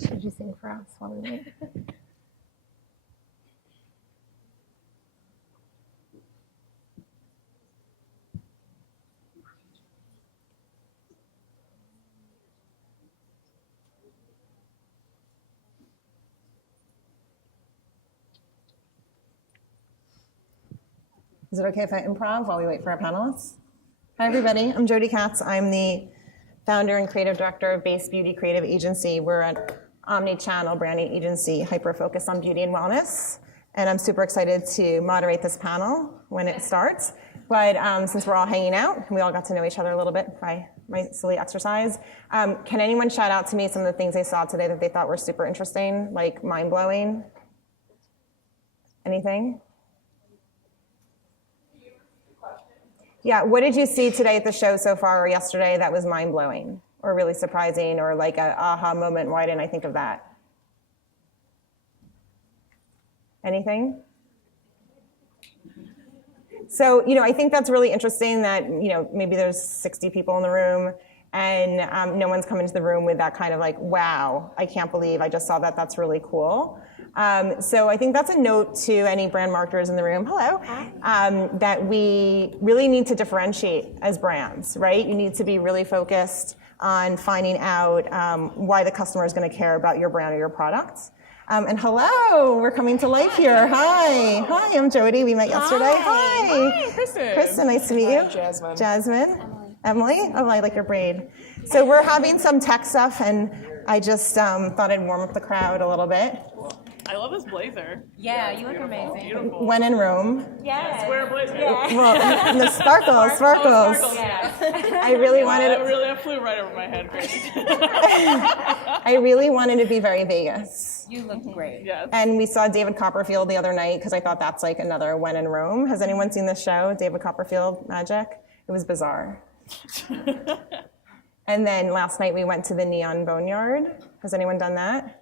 Should you sing for us while we wait? Is it okay if I improv while we wait for our panelists? Hi, everybody. I'm Jody Katz. I'm the founder and creative director of Base Beauty Creative Agency. We're an omni-channel branding agency hyper-focused on beauty and wellness. And I'm super excited to moderate this panel when it starts. But since we're all hanging out, and we all got to know each other a little bit by my silly exercise, can anyone shout out to me some of the things they saw today that they thought were super interesting, like mind-blowing? Anything? Yeah, what did you see today at the show so far or yesterday that was mind-blowing or really surprising or like an aha moment? Why didn't I think of that? Anything? So, I think that's really interesting that, maybe there's 60 people in the room and no one's come into the room with that kind of like, wow, I can't believe I just saw that. That's really cool. So I think that's a note to any brand marketers in the room, hello, that we really need to differentiate as brands, right? You need to be really focused on finding out why the customer is going to care about your brand or your products. And hello, we're coming to life here. Hi, I'm Jody. We met yesterday. Hi, Kristen. Kristen, nice to meet you. Jasmine. Jasmine. Emily. Oh, I like your braid. So we're having some tech stuff, and I just thought I'd warm up the crowd a little bit. I love this blazer. Yeah, you look amazing. Beautiful. When in Rome. Yes, wear a blazer. Yeah. Well, the sparkles. Oh, sparkles. Yeah. I really wanted That flew right over my head. Great. I really wanted to be very Vegas. You look great. Yes. And we saw David Copperfield the other night because I thought that's like another When in Rome. Has anyone seen this show, David Copperfield Magic? It was bizarre. And then last night we went to the Neon Boneyard. Has anyone done that?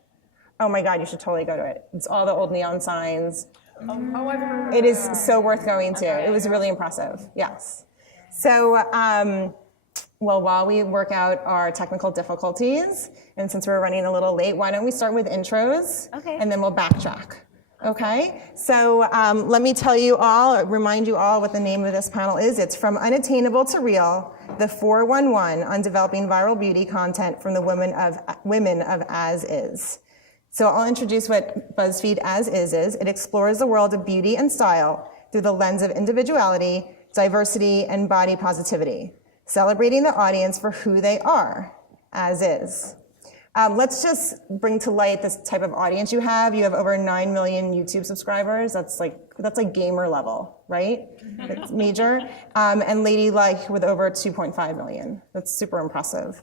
Oh my God, you should totally go to it. It's all the old neon signs. Oh, I've heard. It is so worth going to. It was really impressive, yes. So, well, while we work out our technical difficulties, and since we're running a little late, why don't we start with intros, Okay. and then we'll backtrack. Okay, so let me remind you all what the name of this panel is. It's From Unattainable to Real, the 411 on developing viral beauty content from the women of As Is. So I'll introduce what BuzzFeed As Is. It explores the world of beauty and style through the lens of individuality, diversity, and body positivity, celebrating the audience for who they are, as is. Let's just bring to light this type of audience you have. You have over 9 million YouTube subscribers. That's like gamer level, right? It's major. And Ladylike with over 2.5 million. That's super impressive.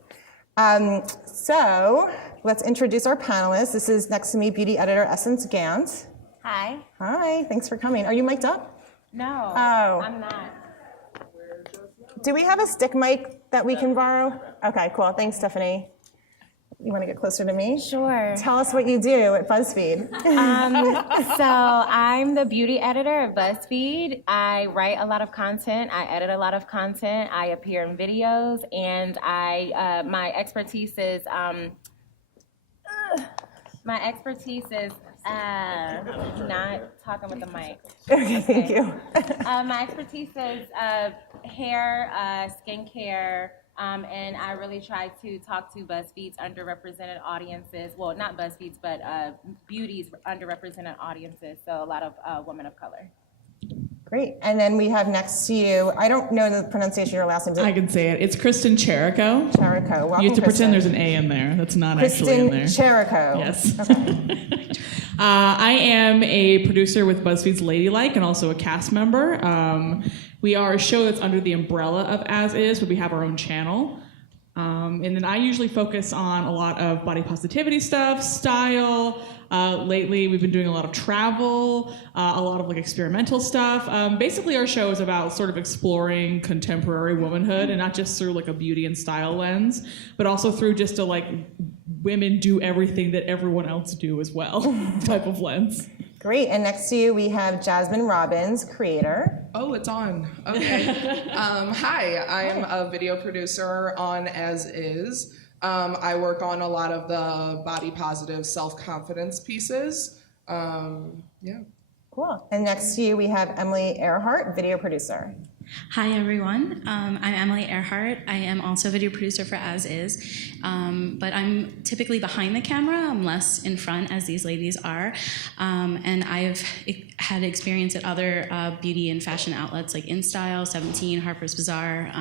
So let's introduce our panelists. This is next to me, beauty editor Essence Gant. Hi. Hi, thanks for coming. Are you mic'd up? No, Oh. I'm not. Do we have a stick mic that we can borrow? Okay, cool. Thanks, Stephanie. You want to get closer to me? Sure. Tell us what you do at BuzzFeed. So I'm the beauty editor of BuzzFeed. I write a lot of content. I edit a lot of content. I appear in videos, and my expertise is not talking with the mic. Okay, thank you. My expertise is hair, skincare, and I really try to talk to BuzzFeed's underrepresented audiences. Well, not BuzzFeed's, but beauty's underrepresented audiences. So a lot of women of color. Great. And then we have next to you, I don't know the pronunciation of your last name. I can say it. It's Kristen Cherico. Cherico. Welcome, You have to Kristen. pretend there's an A in there. That's not actually in there. Kristen Cherico. Yes. Okay. I am a producer with BuzzFeed's Ladylike and also a cast member. We are a show that's under the umbrella of As Is, but we have our own channel. And then I usually focus on a lot of body positivity stuff, style. Lately, we've been doing a lot of travel, a lot of like experimental stuff. Basically, our show is about sort of exploring contemporary womanhood, and not just through like a beauty and style lens, but also through just a like women do everything that everyone else do as well type of lens. Great. And next to you, we have Jasmine Robbins, creator. Oh, it's on. Okay. Hi, I'm a video producer on As Is. I work on a lot of the body positive self-confidence pieces. Yeah. Cool. And next to you, we have Emily Earhart, video producer. Hi everyone, I'm Emily Earhart. I am also video producer for As Is, but I'm typically behind the camera. I'm less in front as these ladies are, and I've had experience at other beauty and fashion outlets like InStyle, 17, Harper's Bazaar,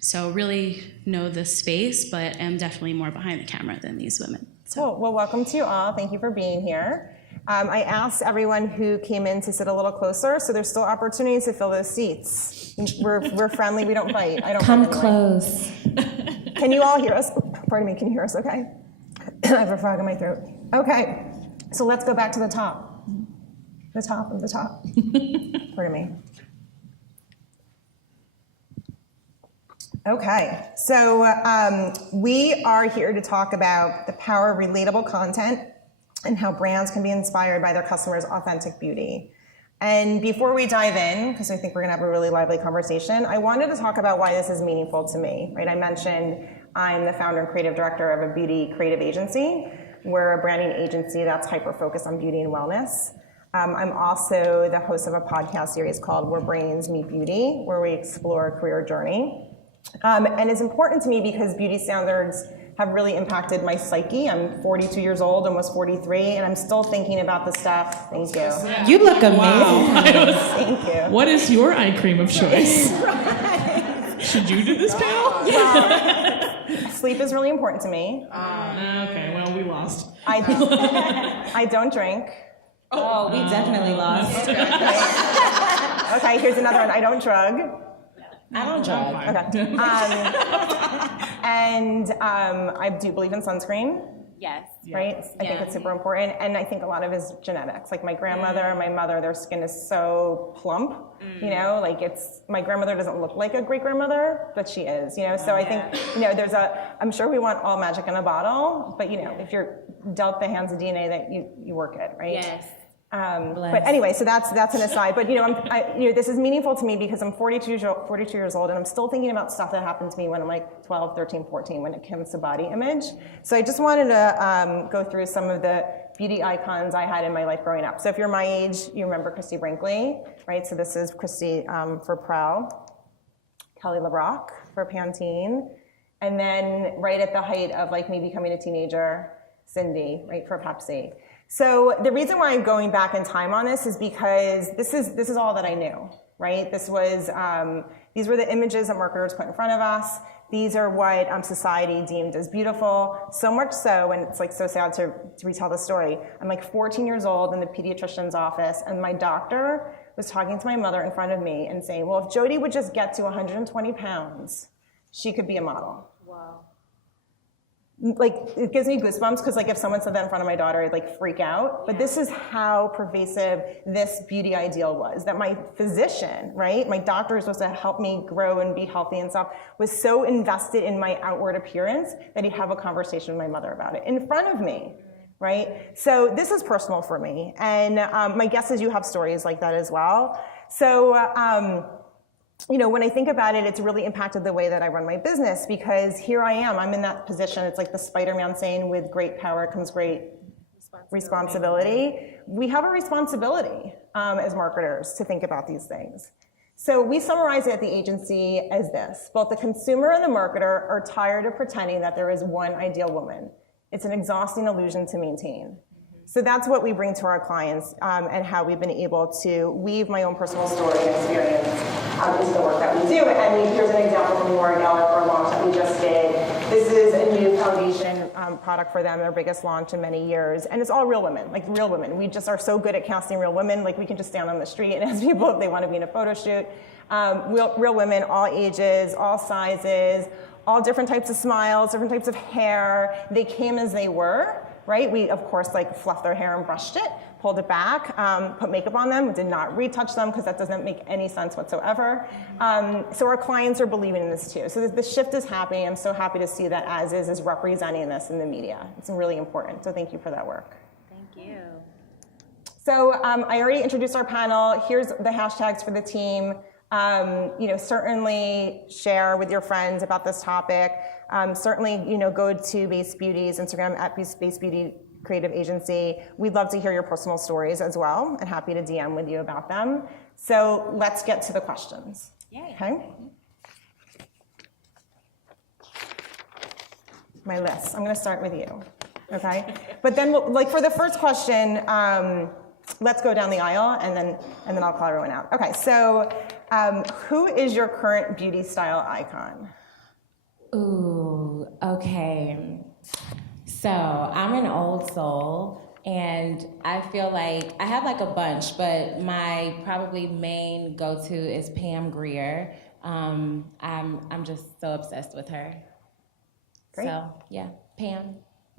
so really know the space, but am definitely more behind the camera than these women. So. Cool. Well, welcome to you all. Thank you for being here. I asked everyone who came in to sit a little closer, so there's still opportunities to fill those seats. We're friendly, we don't bite. I don't Come bite anyway. close. Can you all hear us? Pardon me, can you hear us okay? I have a frog in my throat. Okay, so let's go back to the top. The top of the top. Pardon me. Okay, so we are here to talk about the power of relatable content and how brands can be inspired by their customers' authentic beauty. And before we dive in, because I think we're gonna have a really lively conversation, I wanted to talk about why this is meaningful to me, right? I mentioned I'm the founder and creative director of a beauty creative agency. We're a branding agency that's hyper-focused on beauty and wellness. I'm also the host of a podcast series called Where Brains Meet Beauty, where we explore a career journey. And it's important to me because beauty standards have really impacted my psyche. I'm 42 years old, almost 43, and I'm still thinking about the stuff. Thank you. You look amazing. Wow. Thank you. What is your eye cream of choice? Should you do this panel? Sleep is really important to me. Okay, well, we lost. I don't drink. Oh, we definitely lost. Okay, here's another one. I don't drug. I don't drive. Okay. And I do believe in sunscreen. Yes. Right? I think it's super important. And I think a lot of it is genetics. Like my grandmother and my mother, their skin is so plump, you know, like my grandmother doesn't look like a great grandmother, but she is, you know? So I think, you know, I'm sure we want all magic in a bottle, but you know, if you're dealt the hands of DNA that you work it, right? Yes. But anyway, so that's an aside. But you know, this is meaningful to me because I'm 42 years old, and I'm still thinking about stuff that happened to me when I'm like 12, 13, 14, when it comes to body image. So I just wanted to go through some of the beauty icons I had in my life growing up. So if you're my age, you remember Christy Brinkley, right? So this is Christy for Prel, Kelly LeBrock for Pantene, and then right at the height of like me becoming a teenager, Cindy, right, for Pepsi. So the reason why I'm going back in time on this is because this is all that I knew, right? This was these were the images that marketers put in front of us. These are what society deemed as beautiful. So much so, and it's like so sad to retell the story. I'm like 14 years old in the pediatrician's office, and my doctor was talking to my mother in front of me and saying, "Well, if Jody would just get to 120 pounds, she could be a model." Wow. Like, it gives me goosebumps because like if someone said that in front of my daughter, I'd like freak out. But this is how pervasive this beauty ideal was, that my physician, right, my doctor is supposed to help me grow and be healthy and stuff, was so invested in my outward appearance that he'd have a conversation with my mother about it in front of me, right? So this is personal for me. And my guess is you have stories like that as well. So, you know, when I think about it, it's really impacted the way that I run my business because here I am, I'm in that position. It's like the Spider-Man saying, with great power comes great responsibility. We have a responsibility as marketers to think about these things. So we summarize it at the agency as this: both the consumer and the marketer are tired of pretending that there is one ideal woman. It's an exhausting illusion to maintain. So that's what we bring to our clients and how we've been able to weave my own personal story and experience into the work that we do. And here's an example from Laura Geller for a launch that we just did. This is a new foundation product for them, their biggest launch in many years. And it's all real women, like real women. We just are so good at casting real women, like we can just stand on the street and ask people if they want to be in a photo shoot. Real women, all ages, all sizes, all different types of smiles, different types of hair. They came as they were. Right? We, of course, like fluffed their hair and brushed it, pulled it back, put makeup on them, did not retouch them because that doesn't make any sense whatsoever. So our clients are believing in this too. So the shift is happening. I'm so happy to see that As Is representing this in the media. It's really important. So thank you for that work. Thank you. So I already introduced our panel. Here's the hashtags for the team. Certainly share with your friends about this topic. Certainly, go to Base Beauty's Instagram at Base Beauty Creative Agency. We'd love to hear your personal stories as well, and happy to DM with you about them. So let's get to the questions. Yay. Okay. My list. I'm going to start with you. Okay. But then, for the first question, let's go down the aisle, and then I'll call everyone out. Okay. So, who is your current beauty style icon? Ooh, okay. So I'm an old soul, and I feel like I have like a bunch, but my probably main go-to is Pam Grier. I'm just so obsessed with her. Great. So yeah, Pam.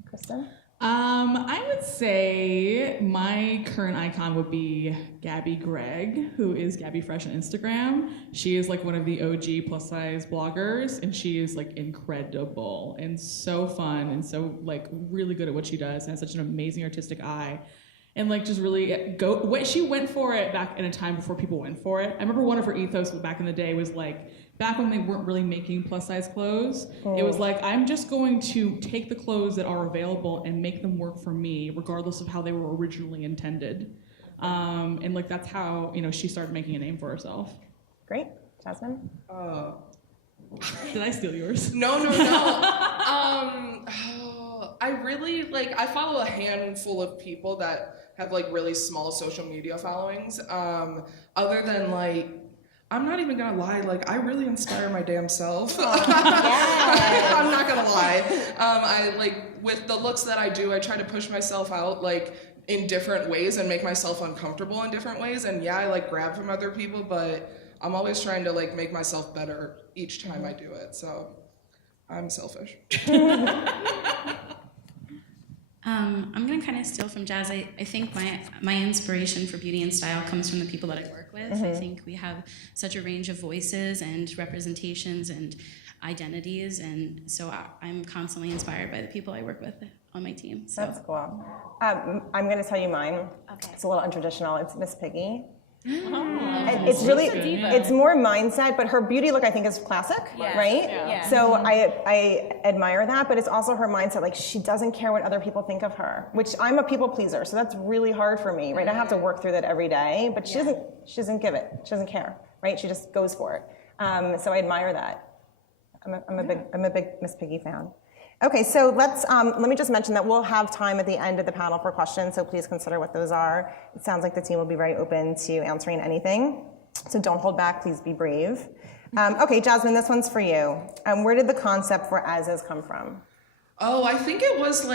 Kristen? I would say my current icon would be Gabby Gregg, who is Gabby Fresh on Instagram. She is like one of the OG plus size bloggers, and she is like incredible and so fun and so like really good at what she does and has such an amazing artistic eye. And like just really she went for it back in a time before people went for it. I remember one of her ethos back in the day was like, back when they weren't really making plus size clothes, it was like, I'm just going to take the clothes that are available and make them work for me, regardless of how they were originally intended. And like that's how she started making a name for herself. Great. Jasmine? Did I steal yours? No. I really I follow a handful of people that have like really small social media followings. Other than I'm not even gonna lie, I really inspire my damn self. I'm not gonna lie. I with the looks that I do, I try to push myself out in different ways and make myself uncomfortable in different ways. And yeah, I grab from other people, but I'm always trying to make myself better each time I do it. So I'm selfish. I'm gonna kind of steal from Jazz. I think my inspiration for beauty and style comes from the people that I work with. I think we have such a range of voices and representations and identities, and so I'm constantly inspired by the people I work with on my team. So. That's cool. I'm going to tell you mine. Okay. It's a little untraditional. It's Miss Piggy. Oh. It's really, it's more mindset, but her beauty look I think is classic, right? Yeah. So I admire that, but it's also her mindset. She doesn't care what other people think of her, which I'm a people pleaser, so that's really hard for me, right? I have to work through that every day, but she doesn't give it. She doesn't care, right? She just goes for it. So I admire that. I'm a big Miss Piggy fan. Okay, so let me just mention that we'll have time at the end of the panel for questions, so please consider what those are. It sounds like the team will be very open to answering anything, so don't hold back, please be brave. Okay, Jasmine, this one's for you. Where did the concept for As Is come from? Oh, I think it was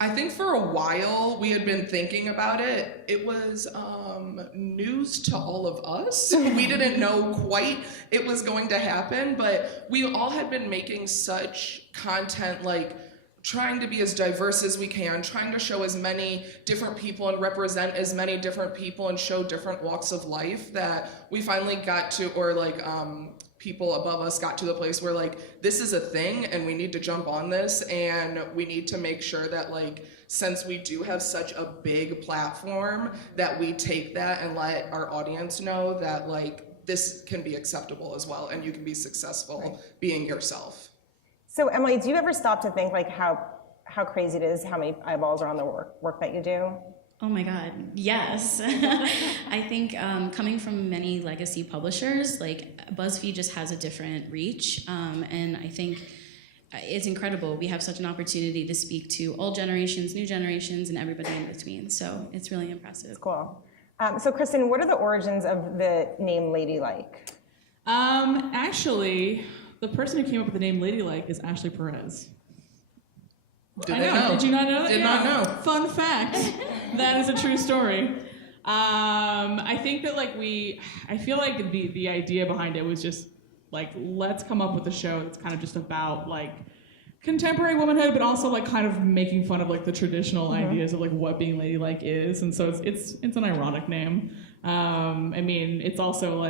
I think for a while we had been thinking about it. It was news to all of us. We didn't know quite it was going to happen, but we all had been making such content trying to be as diverse as we can, trying to show as many different people and represent as many different people and show different walks of life that we finally got to, or people above us got to the place where this is a thing and we need to jump on this, and we need to make sure that since we do have such a big platform that we take that and let our audience know that this can be acceptable as well and you can be successful being yourself. So Emily, do you ever stop to think how crazy it is, how many eyeballs are on the work that you do? Oh my God, yes. I think coming from many legacy publishers, BuzzFeed just has a different reach, and I think it's incredible. We have such an opportunity to speak to old generations, new generations, and everybody in between, so it's really impressive. It's cool. So Kristen, what are the origins of the name Ladylike? Actually, the person who came up with the name Ladylike is Ashley Perez. Did they know? Did you not know that? Did not know. Fun fact. That is a true story. I think that I feel like the idea behind it was just let's come up with a show that's kind of just about contemporary womanhood, but also kind of making fun of the traditional ideas of what being ladylike is. And so it's an ironic name. I mean, it's also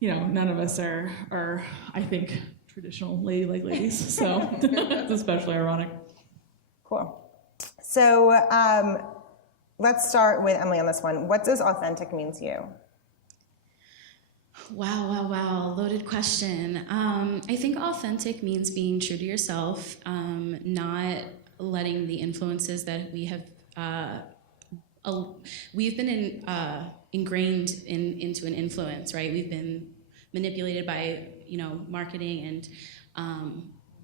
none of us are I think traditional ladylike ladies, so it's especially ironic. Cool. So let's start with Emily on this one. What does authentic mean to you? Wow. Loaded question. I think authentic means being true to yourself, not letting the influences that we've been ingrained into an influence, right? We've been manipulated by, marketing and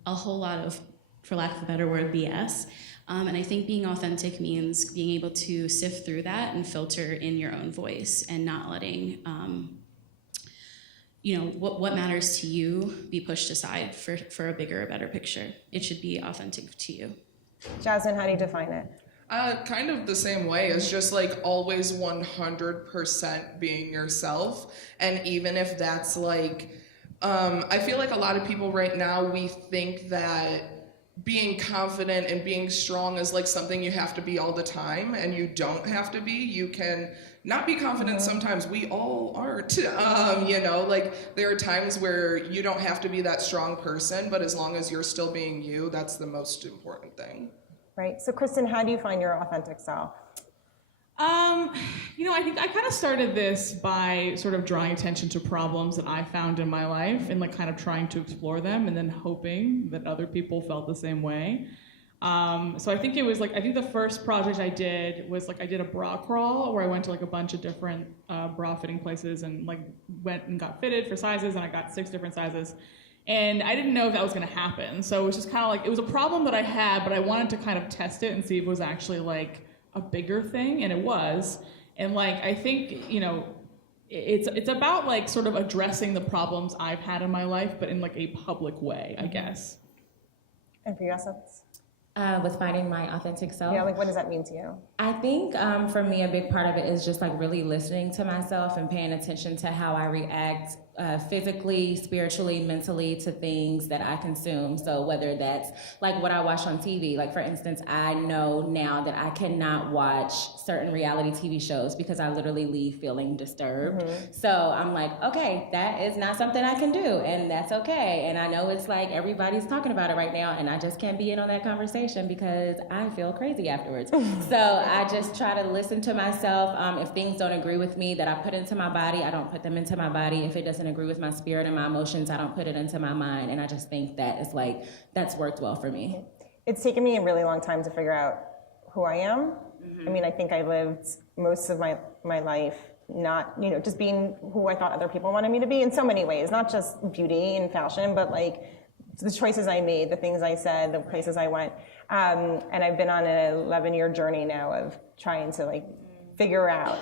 a whole lot of, for lack of a better word, BS. And I think being authentic means being able to sift through that and filter in your own voice and not letting, what matters to you be pushed aside for a bigger, a better picture. It should be authentic to you. Jasmine, how do you define it? Kind of the same way. It's just like always 100% being yourself. And even if that's like, I feel like a lot of people right now, we think that being confident and being strong is like something you have to be all the time, and you don't have to be. You can not be confident sometimes. We all aren't. Like there are times where you don't have to be that strong person, but as long as you're still being you, that's the most important thing. Right. So, Kristen, how do you find your authentic self? I think I kind of started this by sort of drawing attention to problems that I found in my life and like kind of trying to explore them and then hoping that other people felt the same way. So I think it was like, I think the first project I did was like I did a bra crawl where I went to like a bunch of different bra fitting places and like went and got fitted for sizes, and I got 6 different sizes. And I didn't know if that was going to happen. So it was just kind of like, it was a problem that I had, but I wanted to kind of test it and see if it was actually like a bigger thing, and it was. And like, I think, it's about like sort of addressing the problems I've had in my life, but in like a public way, I guess. And for you, Essence? With finding my authentic self. Yeah, like what does that mean to you? I think for me, a big part of it is just like really listening to myself and paying attention to how I react physically, spiritually, mentally to things that I consume. So whether that's like what I watch on TV, like for instance, I know now that I cannot watch certain reality TV shows because I literally leave feeling disturbed. So I'm like, okay, that is not something I can do, and that's okay. And I know it's like everybody's talking about it right now, and I just can't be in on that conversation because I feel crazy afterwards. So I just try to listen to myself. If things don't agree with me that I put into my body, I don't put them into my body. If it doesn't agree with my spirit and my emotions, I don't put it into my mind. And I just think that is like, that's worked well for me. It's taken me a really long time to figure out who I am. I mean, I think I lived most of my life not, just being who I thought other people wanted me to be in so many ways, not just beauty and fashion, but like the choices I made, the things I said, the places I went. And I've been on an 11-year journey now of trying to like figure out,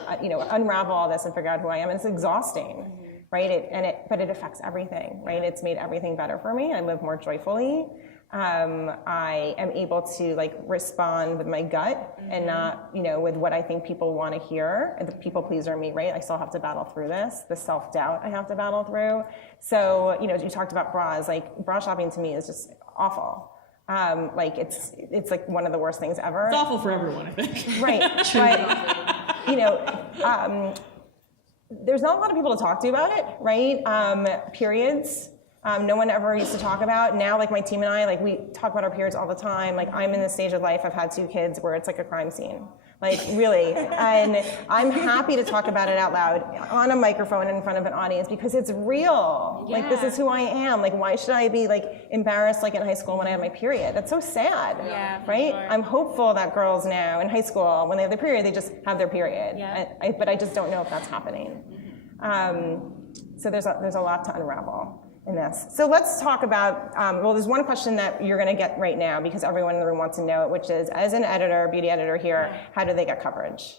unravel all this and figure out who I am. And it's exhausting. Right? But it affects everything, right? It's made everything better for me. I live more joyfully. I am able to like respond with my gut and not, with what I think people want to hear. And the people pleaser me, right? I still have to battle through this, the self-doubt I have to battle through. So, you talked about bras, like bra shopping to me is just awful. Like it's like one of the worst things ever. It's awful for everyone, I think. Right. But, there's not a lot of people to talk to about it, right? Periods, no one ever used to talk about. Now, like my team and I, like we talk about our periods all the time. Like I'm in this stage of life, I've had 2 kids where it's like a crime scene. Like really, and I'm happy to talk about it out loud on a microphone in front of an audience because it's real. Yeah. Like this is who I am. Like why should I be like embarrassed like in high school when I had my period? That's so sad, right? Sure. I'm hopeful that girls now in high school, when they have their period, they just have their period. Yeah. But I just don't know if that's happening. So there's a lot to unravel in this. So let's talk about, there's one question that you're gonna get right now because everyone in the room wants to know it, which is, as an editor, beauty editor here, how do they get coverage?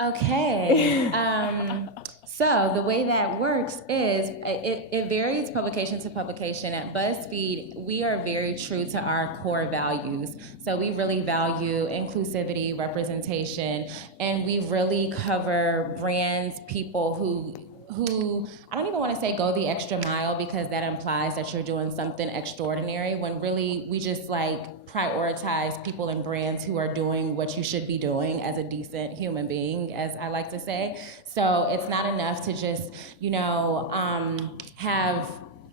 Okay, so the way that works is, it varies publication to publication. At BuzzFeed, we are very true to our core values. So we really value inclusivity, representation, and we really cover brands, people who I don't even want to say go the extra mile because that implies that you're doing something extraordinary, when really we just like prioritize people and brands who are doing what you should be doing as a decent human being, as I like to say. So it's not enough to just, have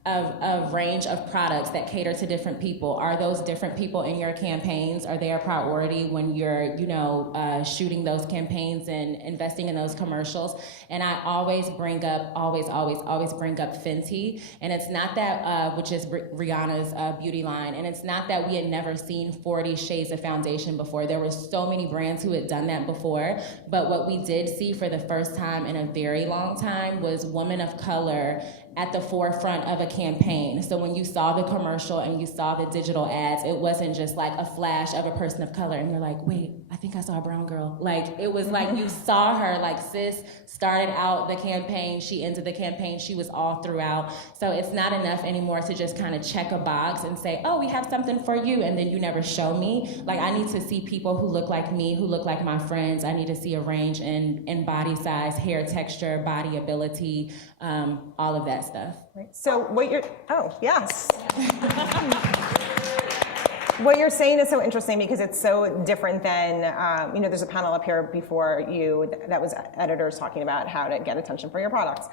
a range of products that cater to different people. Are those different people in your campaigns? Are they a priority when you're, shooting those campaigns and investing in those commercials? And I always bring up, always bring up Fenty. And it's not that, which is Rihanna's beauty line. And it's not that we had never seen 40 shades of foundation before. There were so many brands who had done that before. But what we did see for the first time in a very long time was women of color at the forefront of a campaign. So when you saw the commercial and you saw the digital ads, it wasn't just like a flash of a person of color and you're like, wait, I think I saw a brown girl. Like, it was like you saw her, like sis started out the campaign, she ended the campaign, she was all throughout. So it's not enough anymore to just kind of check a box and say, oh, we have something for you, and then you never show me. Like, I need to see people who look like me, who look like my friends. I need to see a range in body size, hair texture, body ability, all of that stuff. So what you're, oh, yes. What you're saying is so interesting because it's so different than, there's a panel up here before you that was editors talking about how to get attention for your products.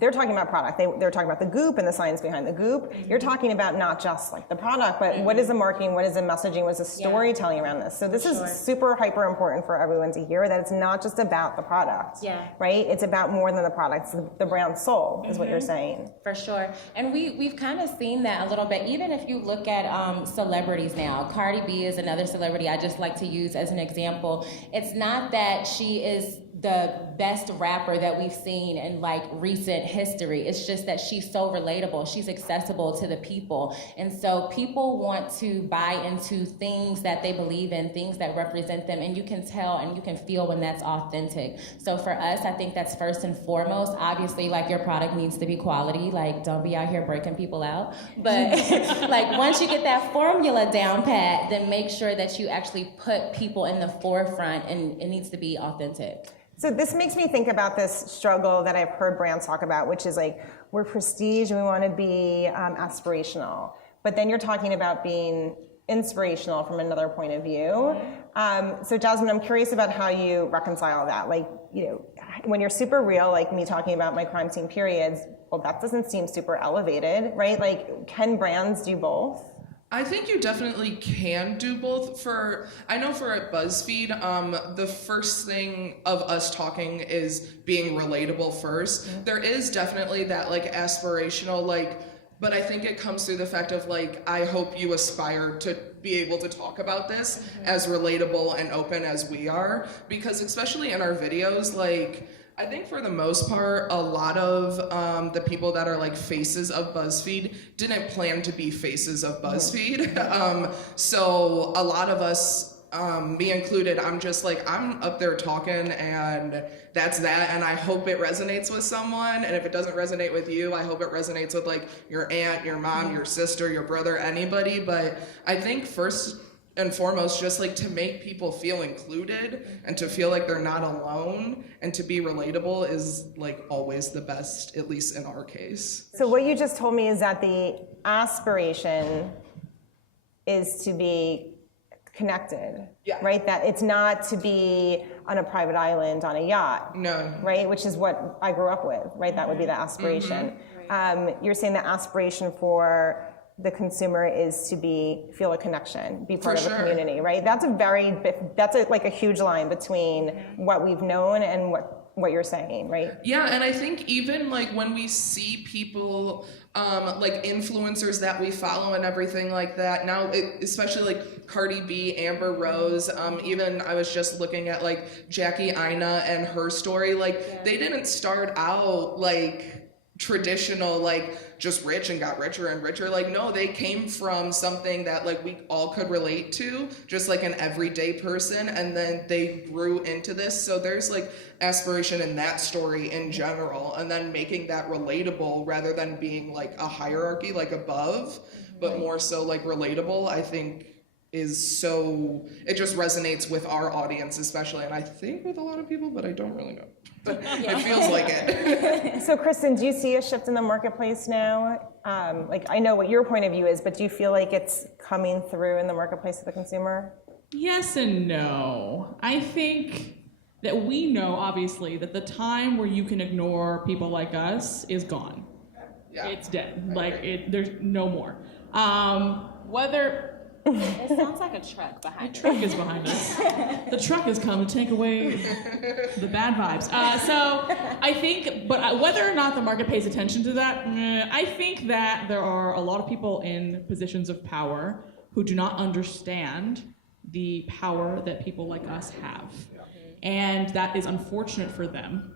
They're talking about product. They're talking about the goop and the science behind the goop. You're talking about not just like the product, but what is the marketing, what is the messaging, what is the storytelling around this? So this is super hyper important for everyone to hear that it's not just about the product, right? It's about more than the product. It's the brand soul is what you're saying. For sure. And we've kind of seen that a little bit. Even if you look at celebrities now. Cardi B is another celebrity I just like to use as an example. It's not that she is the best rapper that we've seen in like recent history. It's just that she's so relatable. She's accessible to the people. And so people want to buy into things that they believe in, things that represent them. And you can tell and you can feel when that's authentic. So for us, I think that's first and foremost. Obviously, like your product needs to be quality. Like don't be out here breaking people out. But like once you get that formula down pat, then make sure that you actually put people in the forefront and it needs to be authentic. So this makes me think about this struggle that I've heard brands talk about, which is like, we're prestige and we want to be aspirational. But then you're talking about being inspirational from another point of view. So Jasmine, I'm curious about how you reconcile that. Like, when you're super real, like me talking about my crime scene periods, well, that doesn't seem super elevated, right? Like, can brands do both? I think you definitely can do both. I know for at BuzzFeed, the first thing of us talking is being relatable first. Mm-hmm. There is definitely that like aspirational, but I think it comes through the fact of like, I hope you aspire to be able to talk about this as relatable and open as we are, because especially in our videos, like, I think for the most part, a lot of the people that are like faces of BuzzFeed didn't plan to be faces of BuzzFeed. So a lot of us, me included, I'm just like, I'm up there talking and that's that. And I hope it resonates with someone. And if it doesn't resonate with you, I hope it resonates with like your aunt, your mom, your sister, your brother, anybody. But I think first and foremost, just like to make people feel included and to feel like they're not alone and to be relatable is like always the best, at least in our case. So what you just told me is that the aspiration is to be connected, right? That it's not to be on a private island on a yacht, right? Which is what I grew up with, right? That would be the aspiration. You're saying the aspiration for the consumer is to feel a connection, be part of a community, right? That's like a huge line between what we've known and what you're saying, right? Yeah, and I think even like when we see people, like influencers that we follow and everything like that, now, especially like Cardi B, Amber Rose, even I was just looking at like Jackie Aina and her story, like they didn't start out like traditional, like just rich and got richer and richer. Like, no, they came from something that like we all could relate to, just like an everyday person, and then they grew into this. So there's like aspiration in that story in general, and then making that relatable rather than being like a hierarchy, like above, but more so like relatable, I think is so, it just resonates with our audience especially, and I think with a lot of people, but I don't really know. But it feels like it. So Kristen, do you see a shift in the marketplace now? Like, I know what your point of view is, but do you feel like it's coming through in the marketplace to the consumer? Yes and no. I think that we know, obviously, that the time where you can ignore people like us is gone. Yeah. It's dead. Like there's no more. Whether It sounds like a truck behind the us. truck is behind us, the truck has come to take away the bad vibes. So I think, but whether or not the market pays attention to that, I think that there are a lot of people in positions of power who do not understand the power that people like us have, and that is unfortunate for them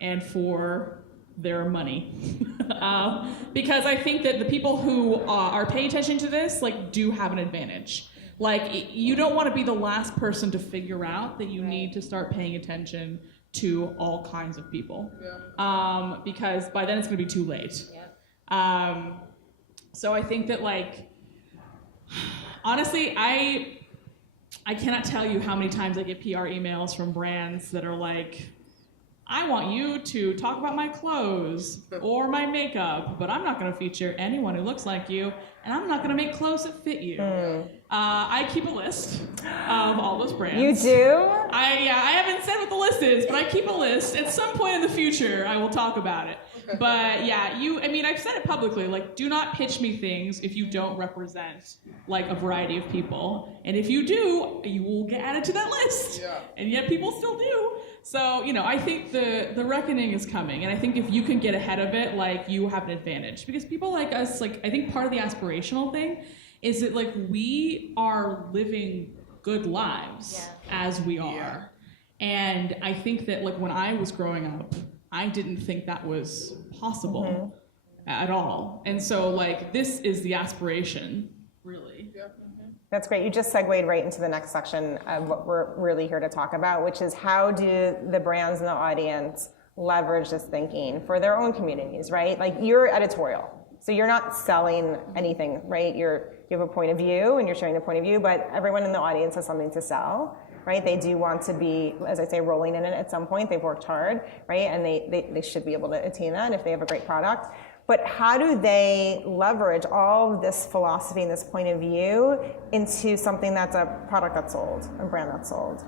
and for their money. Because I think that the people who are paying attention to this like do have an advantage. Like you don't want to be the last person to figure out that you need to start paying attention to all kinds of people. Because by then it's going to be too late. So I think that like honestly I cannot tell you how many times I get PR emails from brands that are like, I want you to talk about my clothes or my makeup, but I'm not going to feature anyone who looks like you, and I'm not going to make clothes that fit you. I keep a list of all those brands. You do? I haven't said what the list is, but I keep a list. At some point in the future, I will talk about it. But yeah, I've said it publicly, like, do not pitch me things if you don't represent, like, a variety of people. And if you do, you will get added to that list. Yeah. And yet people still do. So, I think the reckoning is coming. And I think if you can get ahead of it, like, you have an advantage. Because people like us, like, I think part of the aspirational thing is that, like, we are living good lives as we are. Yeah. And I think that, like, when I was growing up, I didn't think that was possible at all. And so, like, this is the aspiration, really. Yeah. That's great. You just segued right into the next section of what we're really here to talk about, which is how do the brands in the audience leverage this thinking for their own communities, right? Like, you're editorial, so you're not selling anything, right? You have a point of view and you're sharing the point of view, but everyone in the audience has something to sell, right? They do want to be, as I say, rolling in it at some point. They've worked hard, right? And they should be able to attain that if they have a great product. But how do they leverage all of this philosophy and this point of view into something that's a product that's sold, a brand that's sold?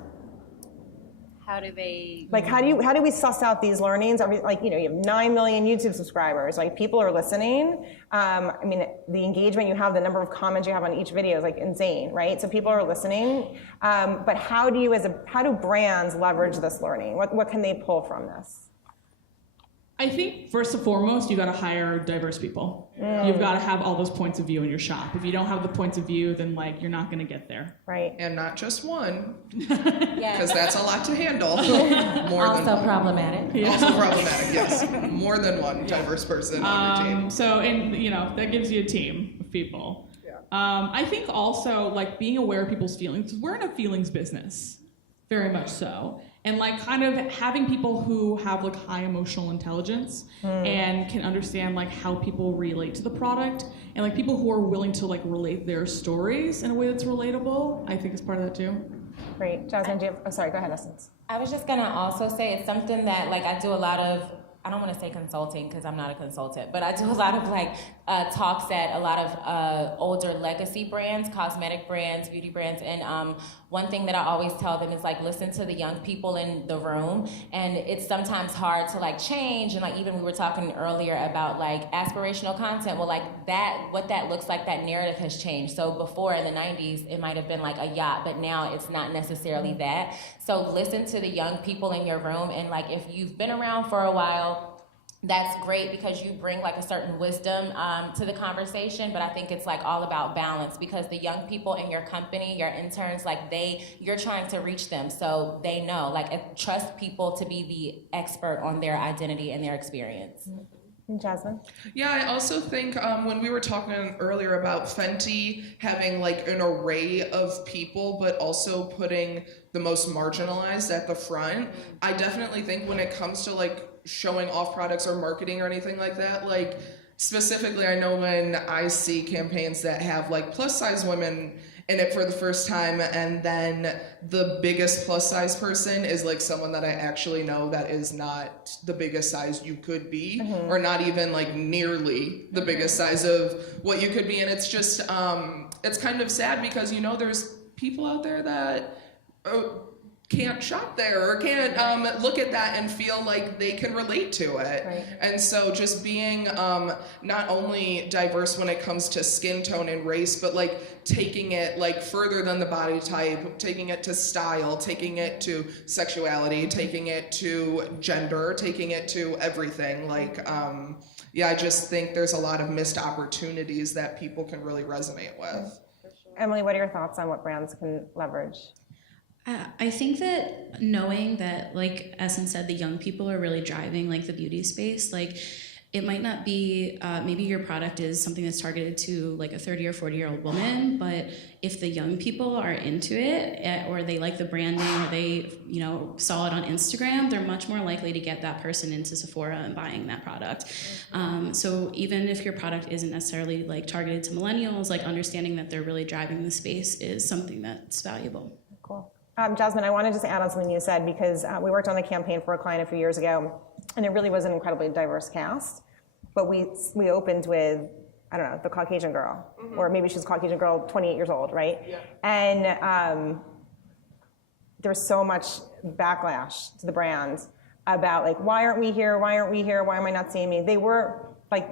How do they? Like, how do we suss out these learnings? You have 9 million YouTube subscribers. Like, people are listening. The engagement you have, the number of comments you have on each video is like insane, right? So people are listening. But how do brands leverage this learning? What can they pull from this? I think first and foremost, you got to hire diverse people. You've got to have all those points of view in your shop. If you don't have the points of view, then like you're not going to get there. Right. And not just one, Yeah. because that's a lot to handle. More than Also one. problematic. Also problematic, yes. More than one diverse person on your team. So, and that gives you a team of people. Yeah. I think also like being aware of people's feelings. We're in a feelings business, very much so. And like kind of having people who have like high emotional intelligence and can understand like how people relate to the product, and like people who are willing to like relate their stories in a way that's relatable, I think is part of that too. Great. Jasmine, do you have, sorry, go ahead, Essence. I was just gonna also say it's something that like I do a lot of. I don't want to say consulting because I'm not a consultant, but I do a lot of like talks at a lot of older legacy brands, cosmetic brands, beauty brands, and one thing that I always tell them is like listen to the young people in the room, and it's sometimes hard to like change, and like even we were talking earlier about like aspirational content. Well, like that, what that looks like, that narrative has changed. So before in the 90s, it might have been like a yacht, but now it's not necessarily that. So listen to the young people in your room, and like if you've been around for a while, that's great because you bring like a certain wisdom to the conversation, but I think it's like all about balance because the young people in your company, your interns, like you're trying to reach them so they know, like trust people to be the expert on their identity and their experience. Jasmine? Yeah, I also think when we were talking earlier about Fenty having like an array of people, but also putting the most marginalized at the front, I definitely think when it comes to like showing off products or marketing or anything like that, like specifically I know when I see campaigns that have like plus size women in it for the first time, and then the biggest plus size person is like someone that I actually know that is not the biggest size you could be, or not even like nearly the biggest size of what you could be. And it's just it's kind of sad because there's people out there that can't shop there or can't look at that and feel like they can relate to it. Right. And so just being not only diverse when it comes to skin tone and race, but like taking it like further than the body type, taking it to style, taking it to sexuality, taking it to gender, taking it to everything. Like, yeah, I just think there's a lot of missed opportunities that people can really resonate with. Emily, what are your thoughts on what brands can leverage? I think that knowing that, like Essen said, the young people are really driving like the beauty space, like it might not be, maybe your product is something that's targeted to like a 30 or 40-year-old woman, but if the young people are into it or they like the branding or they, you know, saw it on Instagram, they're much more likely to get that person into Sephora and buying that product. So even if your product isn't necessarily like targeted to millennials, like understanding that they're really driving the space is something that's valuable. Cool. Jasmine, I want to just add on something you said because we worked on a campaign for a client a few years ago, and it really was an incredibly diverse cast. But we opened with, I don't know, the Caucasian girl, or maybe she's a Caucasian girl, 28 years old, right? Yeah. And there's so much backlash to the brand about like, why aren't we here? Why aren't we here? Why am I not seeing me? They were like,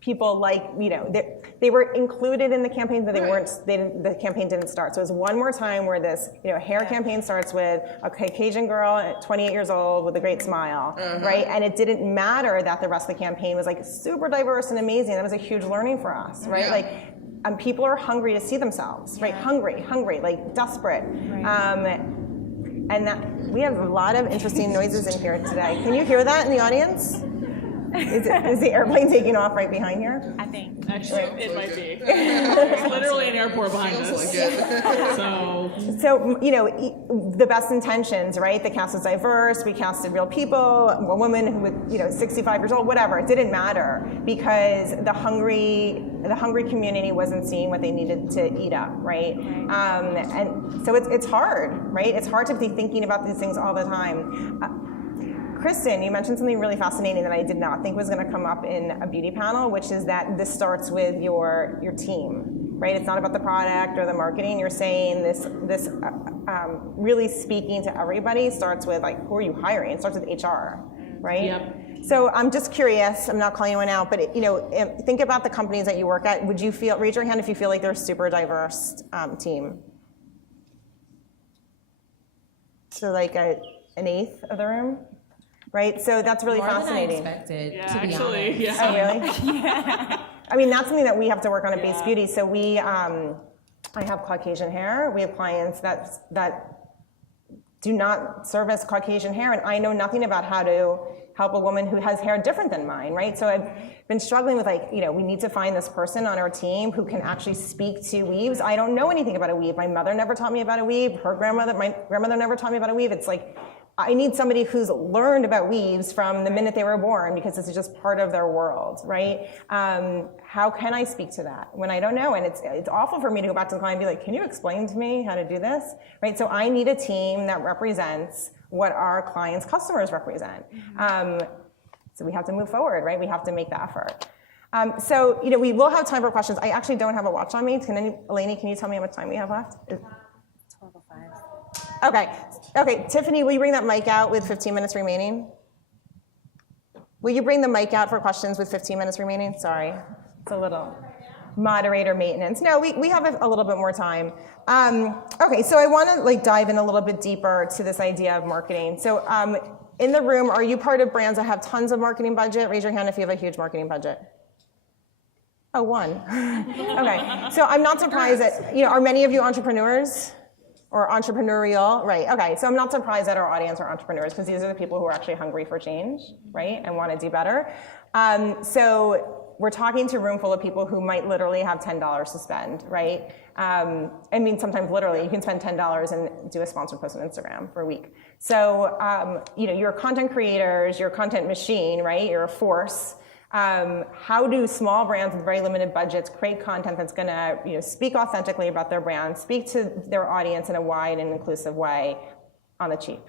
people like, you know, they were included in the campaign, but the campaign didn't start. So it was one more time where this, you know, hair campaign starts with a Caucasian girl at 28 years old with a great smile, right? And it didn't matter that the rest of the campaign was like super diverse and amazing. That was a huge learning for us, right? Like, people are hungry to see themselves, right? Hungry, like desperate. Right. And that we have a lot of interesting noises in here today. Can you hear that in the audience? Is the airplane taking off right behind here? I think. Actually, it might be. There's literally an airport behind us. Feels like it. So, you know, the best intentions, right? The cast was diverse. We casted real people, a woman who was, you know, 65 years old, whatever. It didn't matter because the hungry community wasn't seeing what they needed to eat up, right? And so it's hard, right? It's hard to be thinking about these things all the time. Kristen, you mentioned something really fascinating that I did not think was going to come up in a beauty panel, which is that this starts with your team, right? It's not about the product or the marketing. You're saying this really speaking to everybody starts with like, who are you hiring? It starts with HR, right? Yep. So I'm just curious. I'm not calling anyone out, but you know, think about the companies that you work at. Would you raise your hand if you feel like they're a super diverse team? So like an eighth of the room. Right, so that's really fascinating. More than I expected, Yeah, to be actually, honest. yeah. Oh, really? Yeah. I mean, that's something that we have to work on at Base Beauty. So we, I have Caucasian hair. We have clients that do not service Caucasian hair, and I know nothing about how to help a woman who has hair different than mine, right? So I've been struggling with like, you know, we need to find this person on our team who can actually speak to weaves. I don't know anything about a weave. My mother never taught me about a weave. My grandmother never taught me about a weave. It's like, I need somebody who's learned about weaves from the minute they were born because this is just part of their world, right? How can I speak to that when I don't know? And it's awful for me to go back to the client and be like, can you explain to me how to do this, right? So I need a team that represents what our clients' customers represent. So we have to move forward, right? We have to make the effort. So, you know, we will have time for questions. I actually don't have a watch on me. Eleni, can you tell me how much time we have left? 12:05. Okay, Tiffany, will you bring that mic out with 15 minutes remaining? Will you bring the mic out for questions with 15 minutes remaining? Sorry, it's a little moderator maintenance. No, we have a little bit more time. Okay, so I want to like dive in a little bit deeper to this idea of marketing. So in the room, are you part of brands that have tons of marketing budget? Raise your hand if you have a huge marketing budget. Oh, one. Okay, so I'm not surprised that, you know, are many of you entrepreneurs? Or entrepreneurial, right? Okay, so I'm not surprised that our audience are entrepreneurs because these are the people who are actually hungry for change, right? And want to do better. So we're talking to a room full of people who might literally have $10 to spend, right? I mean, sometimes literally you can spend $10 and do a sponsored post on Instagram for a week. So, you know, you're content creators, you're a content machine, right? You're a force. How do small brands with very limited budgets create content that's going to, you know, speak authentically about their brand, speak to their audience in a wide and inclusive way on the cheap?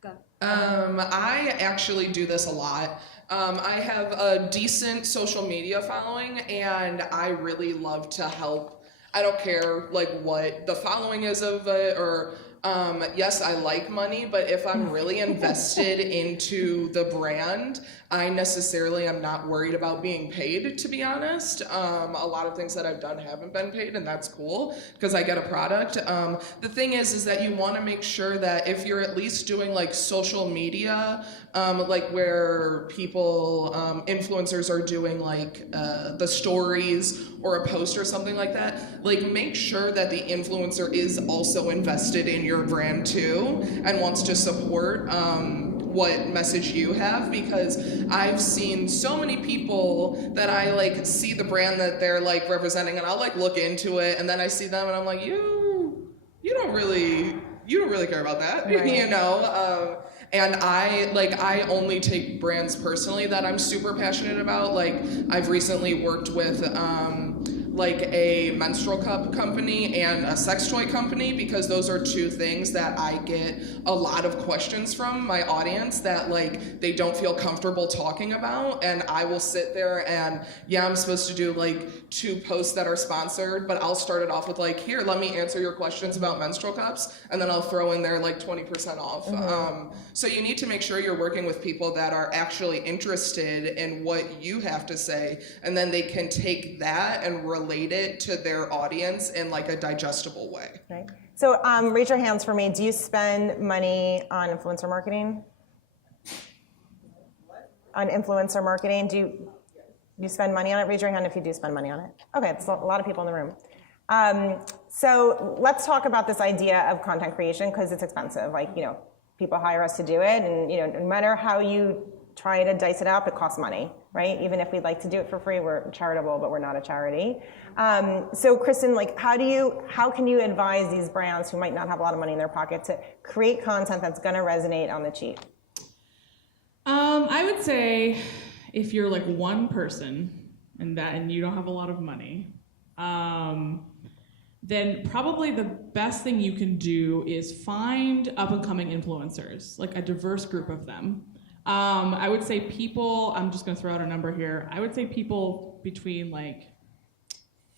Go. I actually do this a lot. I have a decent social media following, and I really love to help. I don't care like what the following is of it or yes, I like money, but if I'm really invested into the brand, I necessarily am not worried about being paid, to be honest. A lot of things that I've done haven't been paid, and that's cool because I get a product. The thing is that you want to make sure that if you're at least doing like social media, like where people, influencers are doing like the stories or a post or something like that, like make sure that the influencer is also invested in your brand too and wants to support what message you have, because I've seen so many people that I like see the brand that they're like representing and I'll like look into it and then I see them and I'm like, you don't really care about that, right. you know? And I only take brands personally that I'm super passionate about. Like I've recently worked with like a menstrual cup company and a sex toy company, because those are two things that I get a lot of questions from my audience that like they don't feel comfortable talking about, and I will sit there and I'm supposed to do like 2 posts that are sponsored, but I'll start it off with like, here, let me answer your questions about menstrual cups, and then I'll throw in there like 20% off. So you need to make sure you're working with people that are actually interested in what you have to say, and then they can take that and relate it to their audience in like a digestible way. Right. So raise your hands for me. Do you spend money on influencer marketing? On influencer marketing? Do you spend money on it? Raise your hand if you do spend money on it. Okay, it's a lot of people in the room. So let's talk about this idea of content creation, because it's expensive. Like, you know, people hire us to do it, and you know, no matter how you try to dice it up, it costs money, right? Even if we'd like to do it for free, we're charitable, but we're not a charity. So Kristen, like, how can you advise these brands who might not have a lot of money in their pocket to create content that's going to resonate on the cheap? I would say if you're like one person and you don't have a lot of money, then probably the best thing you can do is find up-and-coming influencers, like a diverse group of them. I would say people, I'm just gonna throw out a number here, I would say people between like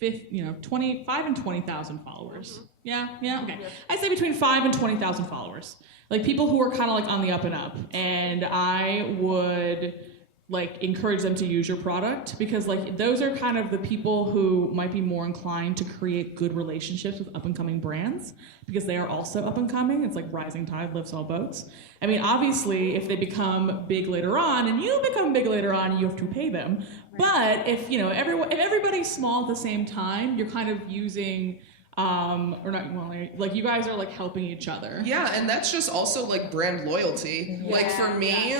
25 and 20,000 followers. Yeah, okay. I'd say between 5 and 20,000 followers. Like people who are kind of like on the up and up. And I would like encourage them to use your product, because like those are kind of the people who might be more inclined to create good relationships with up and coming brands, because they are also up and coming. It's like rising tide lifts all boats. I mean, obviously if they become big later on and you become big later on, you have to pay them. Right. But if if everybody's small at the same time, you're kind of using like you guys are like helping each other. Yeah, and that's just also like brand loyalty. Yeah, like for me,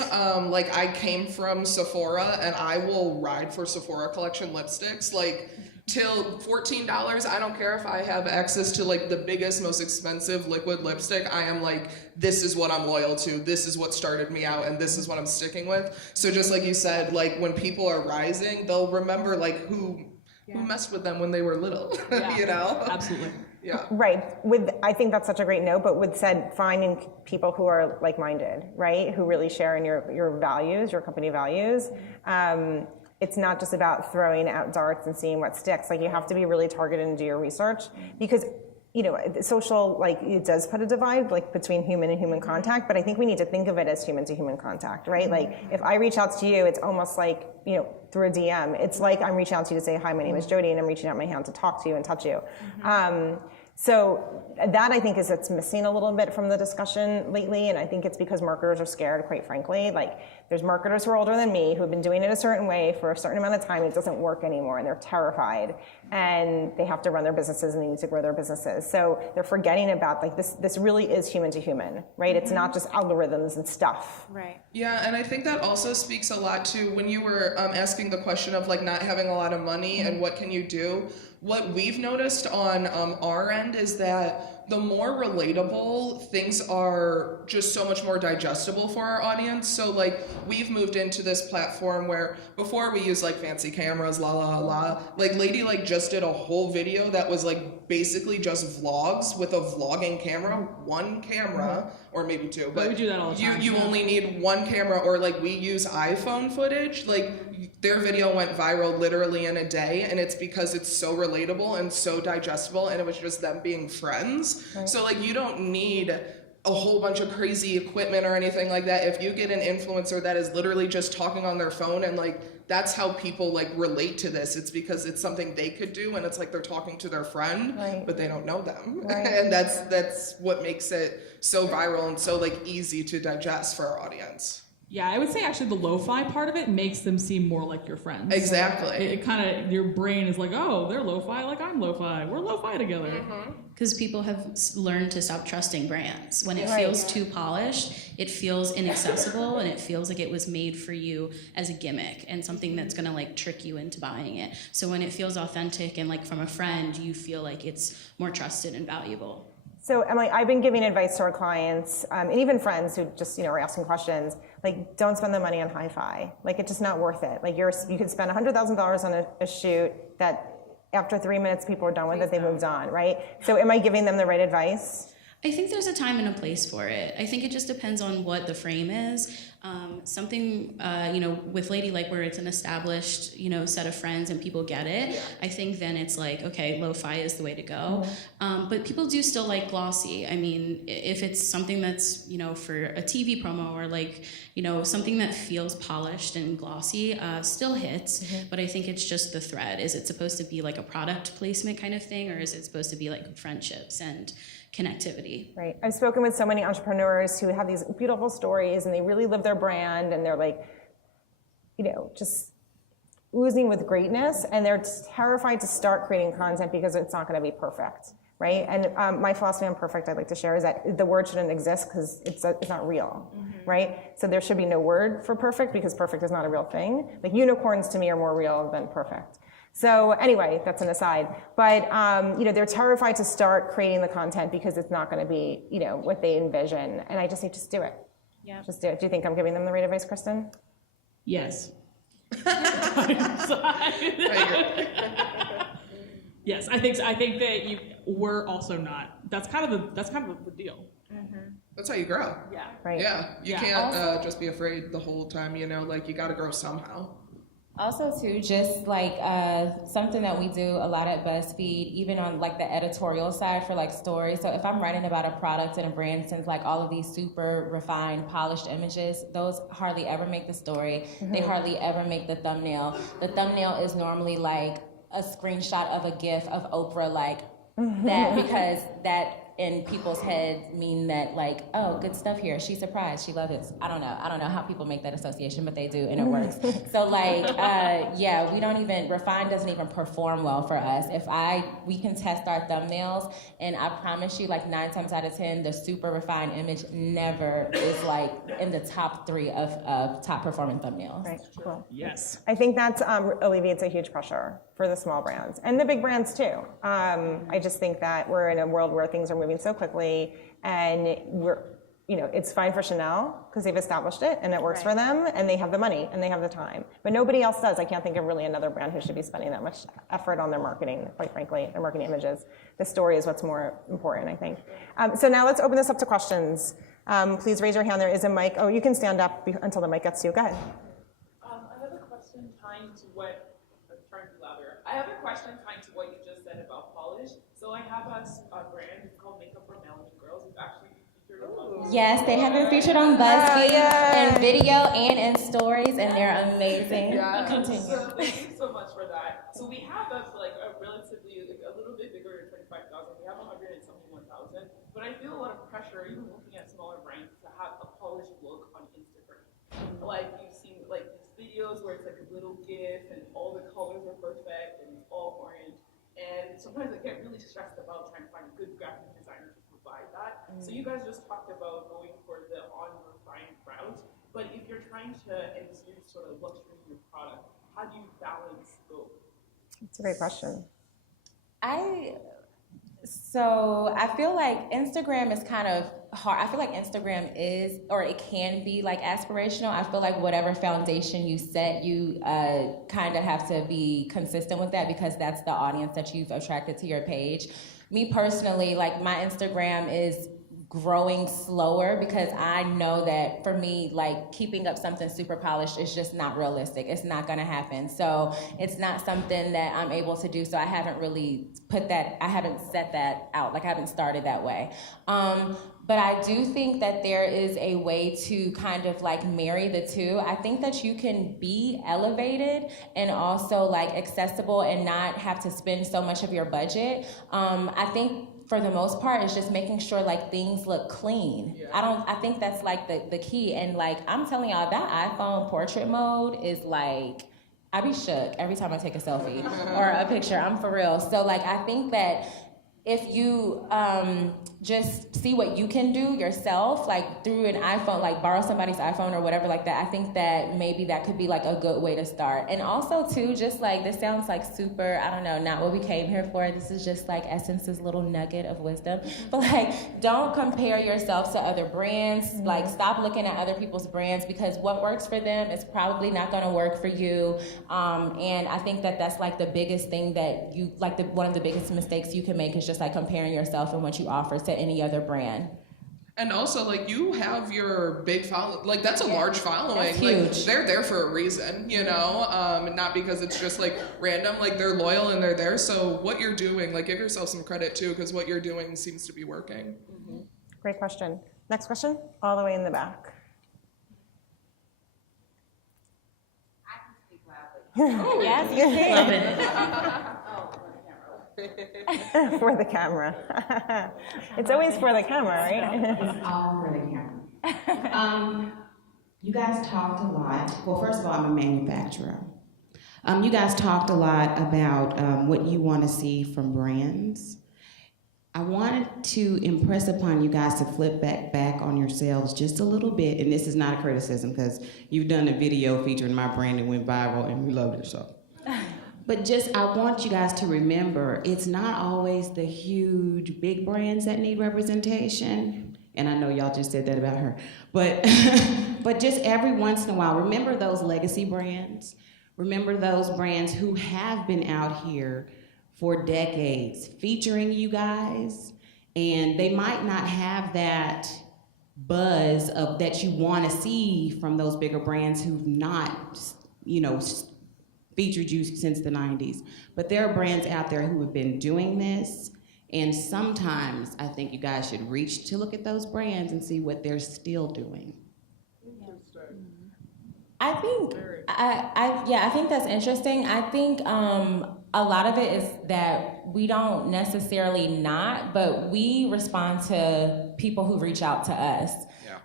like I came from Sephora and I will ride for Sephora collection lipsticks like till $14. I don't care if I have access to like the biggest, most expensive liquid lipstick. I am like, this is what I'm loyal to. This is what started me out, and this is what I'm sticking with. So just like you said, like when people are rising, they'll remember like who messed with them when they were little, you know? Absolutely. Yeah. Right. I think that's such a great note, but with said, finding people who are like-minded, right? Who really share in your values, your company values. It's not just about throwing out darts and seeing what sticks. Like you have to be really targeted and do your research, because social, like it does put a divide like between human and human contact, but I think we need to think of it as human to human contact, right? Like if I reach out to you, it's almost like, through a DM. It's like I'm reaching out to you to say, hi, my name is Jody, and I'm reaching out my hand to talk to you and touch you. So that I think is what's missing a little bit from the discussion lately, and I think it's because marketers are scared, quite frankly. Like there's marketers who are older than me who have been doing it a certain way for a certain amount of time, and it doesn't work anymore, and they're terrified, and they have to run their businesses and they need to grow their businesses. So they're forgetting about like this really is human to human, right? It's not just algorithms and stuff. Right. Yeah, and I think that also speaks a lot to when you were asking the question of like not having a lot of money and what can you do. What we've noticed on our end is that the more relatable things are, just so much more digestible for our audience. So like we've moved into this platform where before we used like fancy cameras, like Ladylike just did a whole video that was like basically just vlogs with a vlogging camera, one camera, or maybe 2. But we do that all the time. You only need one camera, or like we use iPhone footage. Like their video went viral literally in a day, and it's because it's so relatable and so digestible, and it was just them being friends. months. So like you don't need a whole bunch of crazy equipment or anything like that. If you get an influencer that is literally just talking on their phone, and like that's how people like relate to this, it's because it's something they could do, and it's like they're talking to their friend, but they don't know them. And that's what makes it so viral and so like easy to digest for our audience. Yeah, I would say actually the lo-fi part of it makes them seem more like your friends. Exactly. It kind of, your brain is like, oh, they're lo-fi like I'm lo-fi. We're lo-fi together. Because people have learned to stop trusting brands. When it feels too polished, it feels inaccessible, and it feels like it was made for you as a gimmick and something that's gonna like trick you into buying it. So when it feels authentic and like from a friend, you feel like it's more trusted and valuable. So Emily, I've been giving advice to our clients, and even friends who just, are asking questions, like, don't spend the money on hi-fi. Like, it's just not worth it. Like, you could spend $100,000 on a shoot that after 3 minutes people are done with it, they moved on, right? So am I giving them the right advice? I think there's a time and a place for it. I think it just depends on what the frame is. Something, with Ladylike where it's an established, set of friends and people get it, I think then it's like, okay, lo-fi is the way to go. But people do still like glossy. I mean, if it's something that's, for a TV promo or like, something that feels polished and glossy, still hits. But I think it's just the thread. Is it supposed to be like a product placement kind of thing, or is it supposed to be like friendships and connectivity? Right. I've spoken with so many entrepreneurs who have these beautiful stories and they really live their brand and they're like, just oozing with greatness, and they're terrified to start creating content because it's not going to be perfect, right? And my philosophy on perfect I'd like to share is that the word shouldn't exist because it's not real, right? So there should be no word for perfect because perfect is not a real thing. Like unicorns to me are more real than perfect. So anyway, that's an aside. But they're terrified to start creating the content because it's not going to be, what they envision. And I just say, just do it. Yeah. Just do it. Do you think I'm giving them the right advice, Kristen? Yes. Yes, I think so. I think that we're also not. That's kind of the deal. That's how you grow. Yeah. Right. Yeah. You can't just be afraid the whole time, like you got to grow somehow. Also, too, just like something that we do a lot at BuzzFeed, even on like the editorial side for like stories. So if I'm writing about a product and a brand, since like all of these super refined, polished images, those hardly ever make the story. They hardly ever make the thumbnail. The thumbnail is normally like a screenshot of a GIF of Oprah, like that, because that in people's heads mean that like, oh, good stuff here. She's surprised. She loves it. I don't know how people make that association, but they do, and it works. So like, we don't even, refine doesn't even perform well for us. We can test our thumbnails, and I promise you, like 9 times out of 10, the super refined image never is like in the top 3 of top performing thumbnails. Right. Cool. Yes. I think that alleviates a huge pressure for the small brands and the big brands too. I just think that we're in a world where things are moving so quickly, and it's fine for Chanel because they've established it and it works for them, and they have the money and they have the time. But nobody else does. I can't think of really another brand who should be spending that much effort on their marketing, quite frankly, their marketing images. The story is what's more important, I think. So now let's open this up to questions. Please raise your hand. There is a mic. Oh, you can stand up until the mic gets to you. Go ahead. I have a question tying to what you just said about polish. So I have a brand, it's called Makeup for Melanin Girls. It's actually featured on Yes, they have been featured on BuzzFeed in video and in stories, and they're amazing. Continue. So thank you so much for that. So we have a relatively, a little bit bigger than 25,000. We have 171,000. But I feel a lot of pressure, even looking at smaller brands, to have a polished look on Instagram. Like you've seen like these videos where it's like a little GIF and all the colors are perfect and it's all orange. And sometimes I get really stressed about trying to find a good graphic designer to provide that. So you guys just talked about going for the on-refined route. But if you're trying to infuse sort of luxury in your product, how do you balance both? It's a great question. So I feel like Instagram is kind of hard. I feel like Instagram is, or it can be like aspirational. I feel like whatever foundation you set, you kind of have to be consistent with that, because that's the audience that you've attracted to your page. Me personally, like my Instagram is growing slower because I know that for me, like keeping up something super polished is just not realistic. It's not gonna happen. So it's not something that I'm able to do. So I haven't really I haven't set that out. Like I haven't started that way. But I do think that there is a way to kind of like marry the two. I think that you can be elevated and also like accessible and not have to spend so much of your budget. I think for the most part, it's just making sure like things look clean. Yeah. I think that's like the key. And like, I'm telling y'all, that iPhone portrait mode is like, I be shook every time I take a selfie or a picture. I'm for real. So like, I think that if you just see what you can do yourself, like through an iPhone, like borrow somebody's iPhone or whatever like that, I think that maybe that could be like a good way to start. And also too, just like, this sounds like super, I don't know, not what we came here for. This is just like Essence's little nugget of wisdom. But like, don't compare yourself to other brands. Like stop looking at other people's brands because what works for them is probably not gonna work for you. And I think that that's like the biggest thing that you, like one of the biggest mistakes you can make is just like comparing yourself and what you offer to any other brand. And also, like, you have your big follow, like, that's a large following. That's huge. Like, they're there for a reason, you know? And not because it's just, like, random. Like, they're loyal and they're there. So what you're doing, like, give yourself some credit, too, because what you're doing seems to be working. Mm-hmm. Great question. Next question, all the way in the back. Yes, you can. For the camera. It's always for the camera, right? It's all for the camera. You guys talked a lot. Well, first of all, I'm a manufacturer. You guys talked a lot about what you want to see from brands. I wanted to impress upon you guys to flip back on yourselves just a little bit, and this is not a criticism because you've done a video featuring my brand that went viral and we loved it so. But just, I want you guys to remember, it's not always the huge, big brands that need representation. And I know y'all just said that about her. But, but just every once in a while, remember those legacy brands. Remember those brands who have been out here for decades featuring you guys. And they might not have that buzz of that you want to see from those bigger brands who've not, you know, featured you since the 90s. But there are brands out there who have been doing this, and sometimes I think you guys should reach to look at those brands and see what they're still doing. I think, I think that's interesting. I think a lot of it is that we don't necessarily not, but we respond to people who reach out to us.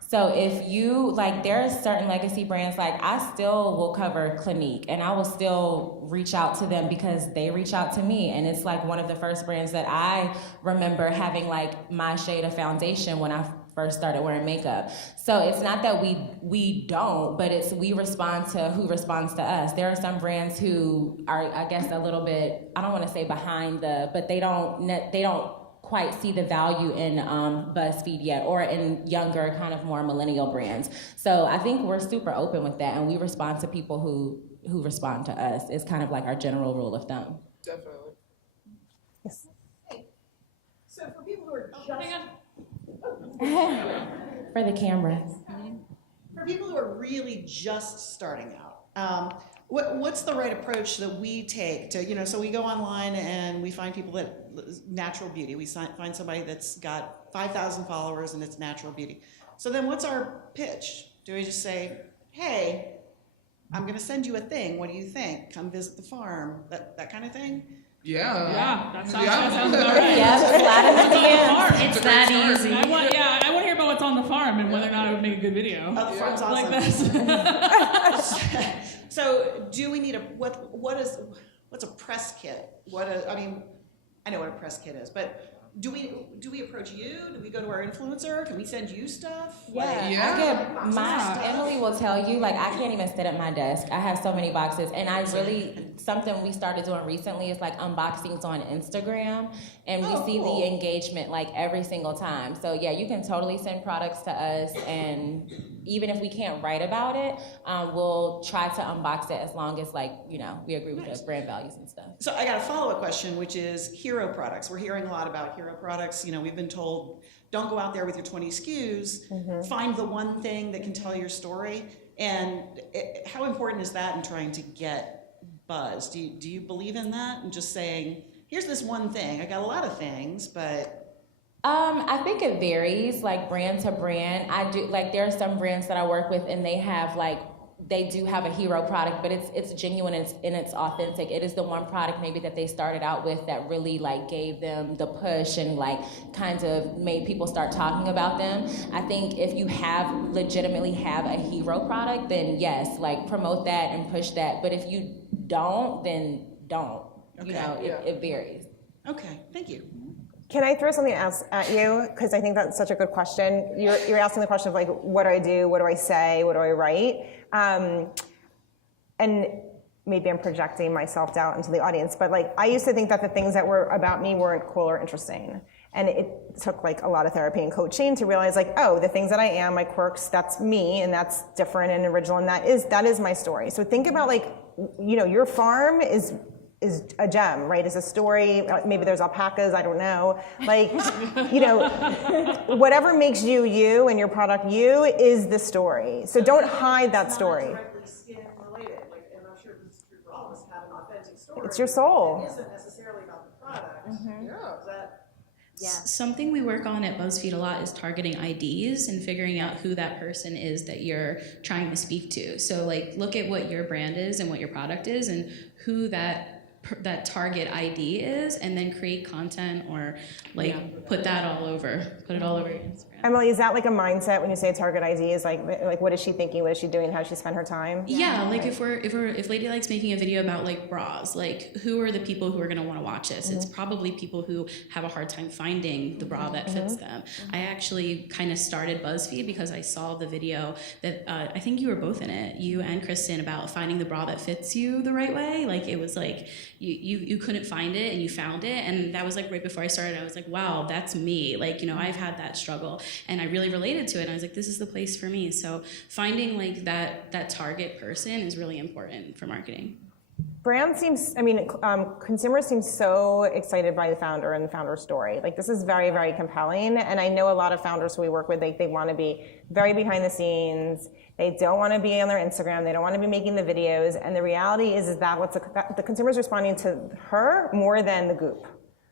So if you, like, there's certain legacy brands, like I still will cover Clinique and I will still reach out to them because they reach out to me. And it's like one of the first brands that I remember having like my shade of foundation when I first started wearing makeup. So it's not that we don't, but it's we respond to who responds to us. There are some brands who are, I guess, a little bit, I don't want to say behind but they don't quite see the value in BuzzFeed yet, or in younger, kind of more millennial brands. So I think we're super open with that, and we respond to people who respond to us. It's kind of like our general rule of thumb. Definitely. Yes. So for people who are just For the camera. for people who are really just starting out, what's the right approach that we take to, you know, so we go online and we find people that, natural beauty, we find somebody that's got 5,000 followers and it's natural beauty. So then what's our pitch? Do we just say, hey, I'm gonna send you a thing, what do you think? Come visit the farm, that kind of thing? Yeah. That sounds about right. Yeah, slide in the DMs. It's that easy. I want to hear about what's on the farm and whether or not it would make a good video. Oh, the farm's Like awesome. this. So do we need what's a press kit? I know what a press kit is, but do we approach you? Do we go to our influencer? Can we send you stuff? Emily will tell you, like, I can't even sit at my desk. I have so many boxes, and something we started doing recently is like unboxings on Instagram, and we see cool. the engagement like every single time. So yeah, you can totally send products to us, and even if we can't write about it, we'll try to unbox it as long as, like, you know, we agree with the brand values and stuff. So I got a follow-up question, which is hero products. We're hearing a lot about hero products. You know, we've been told don't go out there with your 20 SKUs. Find the one thing that can tell your story. And how important is that in trying to get buzz? Do you believe in that? And just saying, here's this one thing. I got a lot of things, but I think it varies, like brand to brand. I do, like, there are some brands that I work with and they have like, they do have a hero product, but it's genuine and it's authentic. It is the one product maybe that they started out with that really like gave them the push and like kind of made people start talking about them. I think if you legitimately have a hero product, then yes, like promote that and push that. But if you don't, then don't. Okay. You know, it varies. okay, thank you. Can I throw something else at you? Because I think that's such a good question. You're asking the question of like, what do I do? What do I say? What do I write? And maybe I'm projecting my self-doubt into the audience, but like, I used to think that the things that were about me weren't cool or interesting. And it took like a lot of therapy and coaching to realize like, oh, the things that I am, my quirks, that's me, and that's different and original, and that is my story. So think about like, you know, your farm is a gem, right? It's a story. Maybe there's alpacas, I don't know. Like, you know, whatever makes you you and your product you is the story. So don't hide that story. It's not directly skin related, like, and I'm sure this is true for all of us, have an authentic story. It's your soul. It isn't necessarily about the product. Yeah. Is that Something we work on at BuzzFeed a lot is targeting IDs and figuring out who that person is that you're trying to speak to. So like look at what your brand is and what your product is and who that target ID is, and then create content or like put it all over your Instagram. Emily, is that like a mindset when you say target ID? Is like what is she thinking? What is she doing? How does she spend her time? Yeah, like if Ladylike's making a video about like bras, like who are the people who are gonna want to watch this? It's probably people who have a hard time finding the bra that fits them. I actually kind of started BuzzFeed because I saw the video that I think you were both in it, you and Kristen, about finding the bra that fits you the right way. Like it was like you couldn't find it and you found it, and that was like right before I started. I was like, wow, that's me. Like, you know, I've had that struggle and I really related to it, and I was like, this is the place for me. So finding like that target person is really important for marketing. Consumers seem so excited by the founder and the founder story. Like this is very, very compelling. And I know a lot of founders who we work with, they want to be very behind the scenes. They don't want to be on their Instagram. They don't want to be making the videos. And the reality is that the consumer's responding to her more than the goop.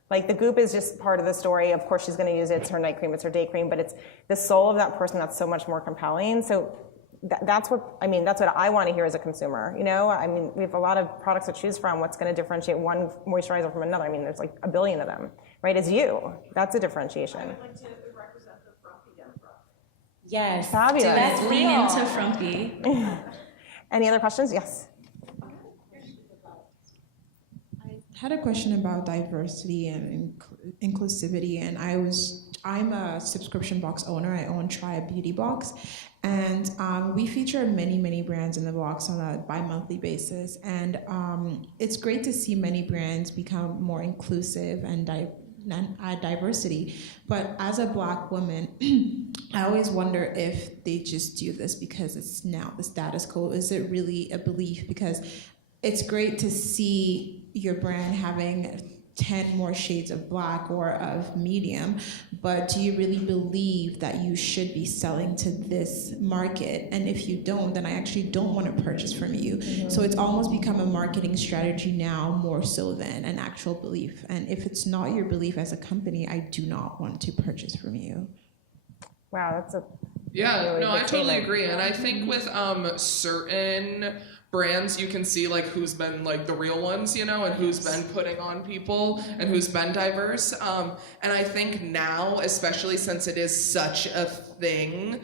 Like the goop is just part of the story. Of course, she's going to use it. It's her night cream. It's her day cream. But it's the soul of that person that's so much more compelling. So that's what I want to hear as a consumer. You know, I mean, we have a lot of products to choose from. What's going to differentiate one moisturizer from another? I mean, there's like a billion of them, right? It's you. That's a differentiation. I would like to represent the frumpy demographic. Yes. Fabulous. That's Lean real. into frumpy. Any other questions? Yes. I had a question about diversity and inclusivity, and I'm a subscription box owner. I own Try a Beauty Box, and we feature many brands in the box on a bi-monthly basis, and it's great to see many brands become more inclusive and add diversity. But as a Black woman, I always wonder if they just do this because it's now the status quo. Is it really a belief? Because it's great to see your brand having 10 more shades of Black or of medium, but do you really believe that you should be selling to this market? And if you don't, then I actually don't want to purchase from you. So it's almost become a marketing strategy now more so than an actual belief. And if it's not your belief as a company, I do not want to purchase from you. Wow, that's a Yeah, really no, good I totally statement. agree. And I think with certain brands, you can see like who's been like the real ones, you know, and who's been putting on people and who's been diverse. And I think now, especially since it is such a thing,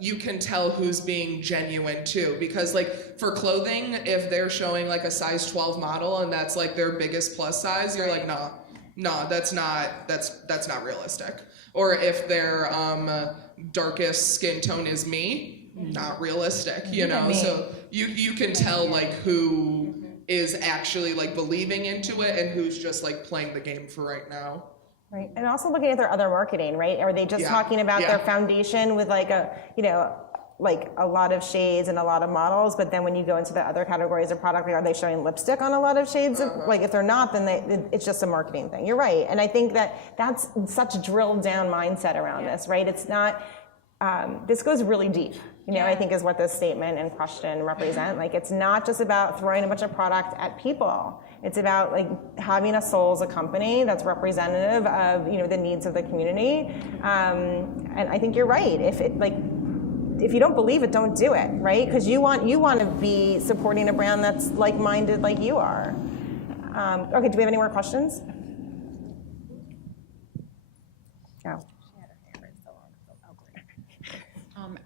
you can tell who's being genuine too. Because like for clothing, if they're showing like a size 12 model and that's like their biggest plus size, you're like, nah, that's not realistic. Or if their darkest skin tone is me, not realistic, you know? So you can tell like who is actually like believing into it and who's just like playing the game for right now. Right, and also looking at their other marketing, right? Are they just talking about their foundation with like a, you know, like a lot of shades and a lot of models, but then when you go into the other categories of product, like, are they showing lipstick on a lot of shades? Like if they're not, then it's just a marketing thing. You're right. And I think that's such a drilled down mindset around this, right? It's not, this goes really deep, I think is what this statement and question represent. Like it's not just about throwing a bunch of product at people. It's about like having a soul as a company that's representative of, the needs of the community. And I think you're right. If you don't believe it, don't do it, right? Because you want to be supporting a brand that's like-minded like you are. Okay, do we have any more questions? Go.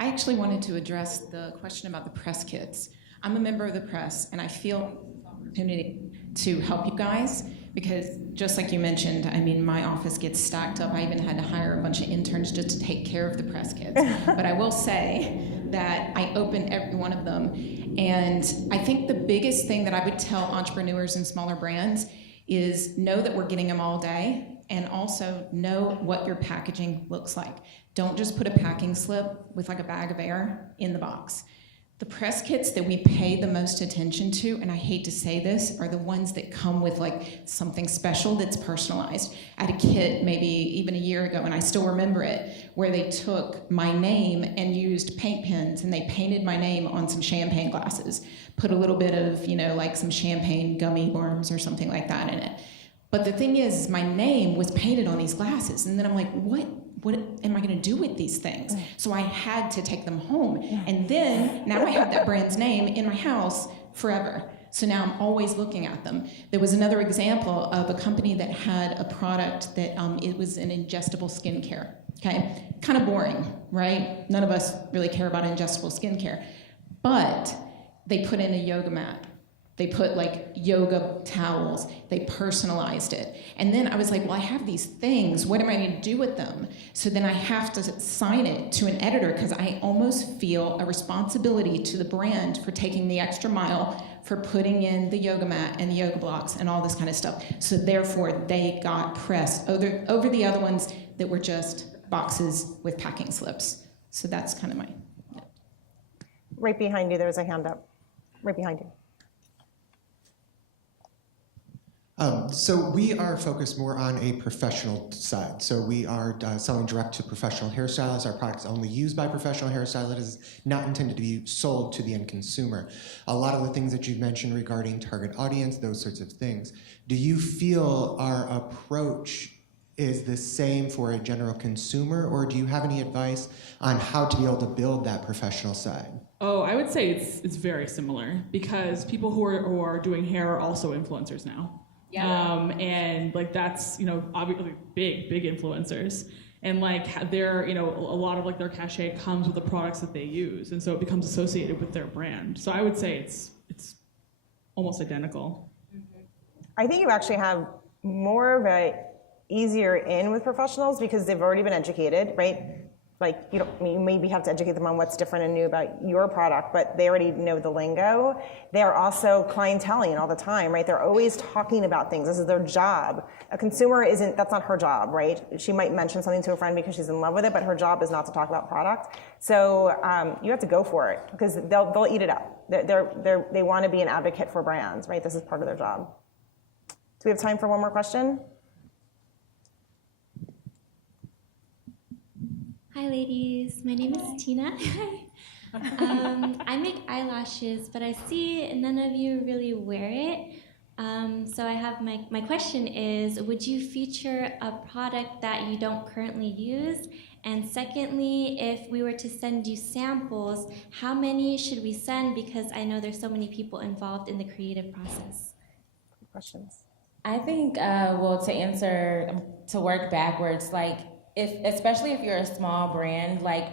I actually wanted to address the question about the press kits. I'm a member of the press, and I feel the opportunity to help you guys because, just like you mentioned, I mean, my office gets stacked up. I even had to hire a bunch of interns just to take care of the press kits. But I will say that I open every one of them, and I think the biggest thing that I would tell entrepreneurs and smaller brands is know that we're getting them all day, and also know what your packaging looks like. Don't just put a packing slip with like a bag of air in the box. The press kits that we pay the most attention to, and I hate to say this, are the ones that come with like something special that's personalized. I had a kit maybe even a year ago, and I still remember it, where they took my name and used paint pens, and they painted my name on some champagne glasses, put a little bit of, like some champagne gummy worms or something like that in it. But the thing is, my name was painted on these glasses, and then I'm like, what am I gonna do with these things? So I had to take them home. And then, now I have that brand's name in my house forever. So now I'm always looking at them. There was another example of a company that had a product that it was an ingestible skincare, okay? Kind of boring, right? None of us really care about ingestible skincare. But they put in a yoga mat. They put like yoga towels, they personalized it. And then I was like, well, I have these things, what am I gonna do with them? So then I have to sign it to an editor because I almost feel a responsibility to the brand for taking the extra mile for putting in the yoga mat and the yoga blocks and all this kind of stuff. So therefore they got pressed over the other ones that were just boxes with packing slips. So that's kind of my. Right behind you, there's a hand up. Right behind you. So we are focused more on a professional side. So we are selling direct to professional hairstylists. Our product is only used by professional hairstylists. It is not intended to be sold to the end consumer. A lot of the things that you've mentioned regarding target audience, those sorts of things, do you feel our approach is the same for a general consumer, or do you have any advice on how to be able to build that professional side? Oh, I would say it's very similar because people who are doing hair are also influencers now. Yeah. And like that's, obviously big influencers. And like they're, a lot of like their cachet comes with the products that they use. And so it becomes associated with their brand. So I would say it's almost identical. I think you actually have more of a easier in with professionals because they've already been educated, right? Like you maybe have to educate them on what's different and new about your product, but they already know the lingo. They are also clienteling all the time, right? They're always talking about things. This is their job. A consumer that's not her job, right? She might mention something to a friend because she's in love with it, but her job is not to talk about product. So you have to go for it because they'll eat it up. They want to be an advocate for brands, right? This is part of their job. Do we have time for one more question? Hi ladies, my name is Tina. I make eyelashes, but I see none of you really wear it. So I have my question is, would you feature a product that you don't currently use? And secondly, if we were to send you samples, how many should we send? Because I know there's so many people involved in the creative process. Questions? I think, to work backwards, like, especially if you're a small brand, like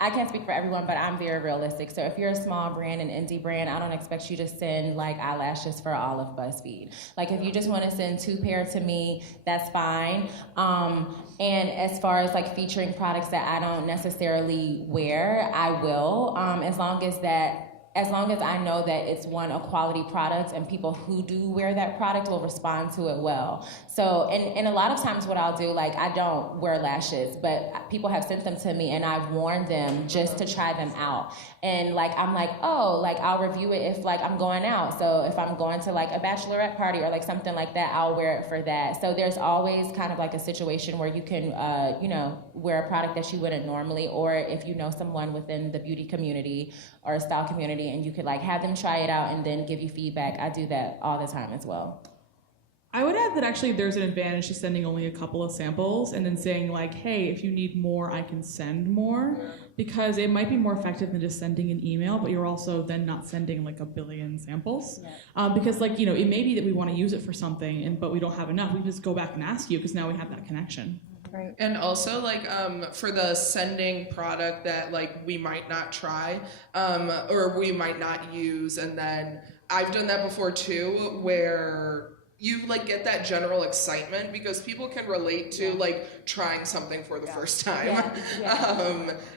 I can't speak for everyone, but I'm very realistic. So if you're a small brand, an indie brand, I don't expect you to send like eyelashes for all of BuzzFeed. Like if you just want to send 2 pair to me, that's fine. And as far as like featuring products that I don't necessarily wear, I will, as long as that as long as I know that it's a quality product and people who do wear that product will respond to it well. So, and a lot of times what I'll do, like I don't wear lashes, but people have sent them to me and I've worn them just to try them out. And like, I'm like, oh, like I'll review it if like I'm going out. So if I'm going to like a bachelorette party or like something like that, I'll wear it for that. So there's always kind of like a situation where you can, wear a product that you wouldn't normally, or if you know someone within the beauty community or a style community and you could like have them try it out and then give you feedback. I do that all the time as well. I would add that actually there's an advantage to sending only a couple of samples and then saying like, hey, if you need more, I can send more, because it might be more effective than just sending an email, but you're also then not sending like a billion samples. Because like, it may be that we want to use it for something, but we don't have enough. We just go back and ask you because now we have that connection. Right. And also like for the sending product that like we might not try or we might not use, and then I've done that before too, where you like get that general excitement because people can relate to like trying something for the first time.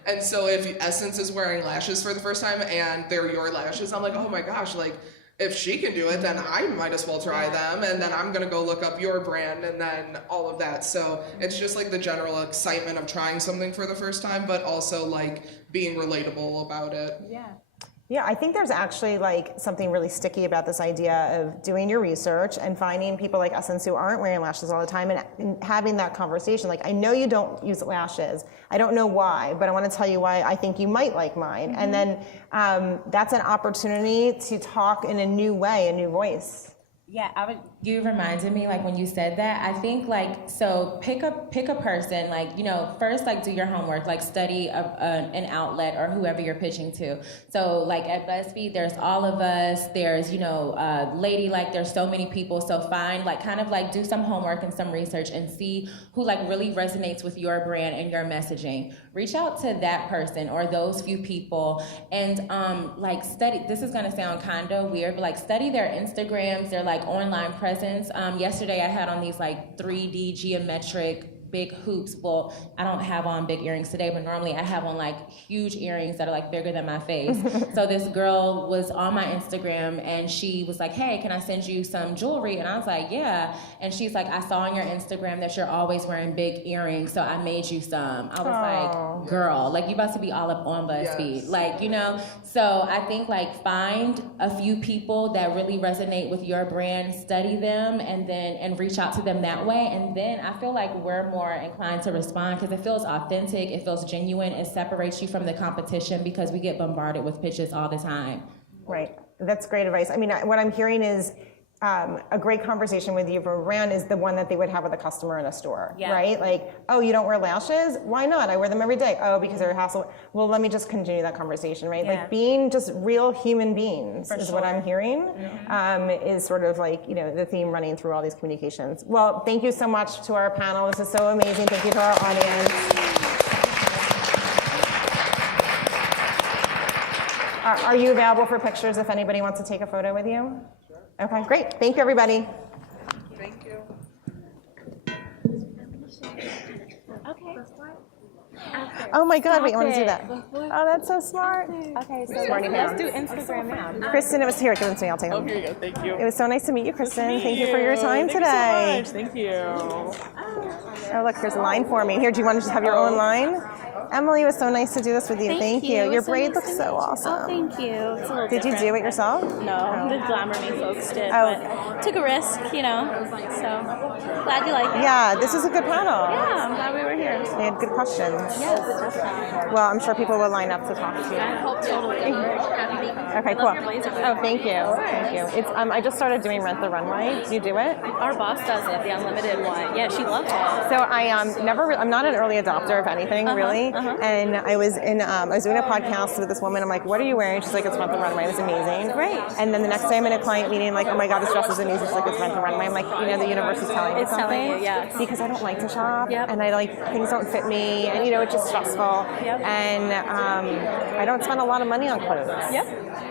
And so if Essence is wearing lashes for the first time and they're your lashes, I'm like, oh my gosh, like if she can do it, then I might as well try them, and then I'm gonna go look up your brand and then all of that. So it's just like the general excitement of trying something for the first time, but also like being relatable about it. Yeah, I think there's actually like something really sticky about this idea of doing your research and finding people like Essence who aren't wearing lashes all the time and having that conversation. Like, I know you don't use lashes. I don't know why, but I want to tell you why I think you might like mine. And then that's an opportunity to talk in a new way, a new voice. Yeah, you reminded me, like when you said that, I think like, so pick a person, like, first like do your homework, like study an outlet or whoever you're pitching to. So like at BuzzFeed, there's all of us, there's, Ladylike, there's so many people. So find like, kind of like do some homework and some research and see who like really resonates with your brand and your messaging. Reach out to that person or those few people and like study, this is gonna sound kind of weird, but like study their Instagrams, their like online presence. Yesterday I had on these like 3D geometric big hoops. Well, I don't have on big earrings today, but normally I have on like huge earrings that are like bigger than my face. So this girl was on my Instagram and she was like, hey, can I send you some jewelry? And I was like, yeah. And she's like, I saw on your Instagram that you're always wearing big earrings, so I made you some. I was like, girl, like you about to be all up on BuzzFeed. Like, so I think like find a few people that really resonate with your brand, study them, and reach out to them that way. And then I feel like we're more inclined to respond because it feels authentic, it feels genuine, it separates you from the competition because we get bombarded with pitches all the time. Right, that's great advice. I mean, what I'm hearing is a great conversation with you for a brand is the one that they would have with a customer in a store, right? Like, oh, you don't wear lashes? Why not? I wear them every day. Oh, because they're a hassle. Well, let me just continue that conversation, right? Like being just real human beings is what I'm hearing, is sort of like, the theme running through all these communications. Well, thank you so much to our panel. This is so amazing. Thank you to our audience. Are you available for pictures if anybody wants to take a photo with you? Okay, great. Thank you, everybody. Thank you. Okay. Oh my God, wait, I want to do that. Oh, that's so smart. Okay, so Smarty let's pants. do Instagram now. Kristen, it was here. Give it to me. I'll take them. Here you go. Thank you. It was so nice to meet you, Kristen. Thank you for your time Thank today. you so much. Thank you. Oh, look, there's a line for me. Here, do you want to just have your own line? Emily, it was so nice to do this with you. Thank you. Your braid looks so awesome. Oh, thank you. It's a little Did you do it yourself? No, the Glamour Me folks did, but took a risk, so glad you like it. Yeah, this is a good panel. Yeah, I'm glad we were here. They had good questions. Yes, definitely. Well, I'm sure people will line up to talk to you. I hope totally. Okay, cool. Oh, thank you. Thank you. It's I just started doing Rent the Runway. Do you do it? Our boss does it, the unlimited one. Yeah, she loves it. So I'm not an early adopter of anything really. And I was doing a podcast with this woman. I'm like, what are you wearing? She's like, it's Rent the Runway. It was amazing. Great. And then the next day I'm in a client meeting, like, oh my God, this dress is amazing. She's like, it's Rent the Runway. I'm like, the universe is telling me It's something. telling you, yeah. Because I don't like to shop, and I things don't fit me, and it's just stressful. Yep. And I don't spend a lot of money on clothes. Yep.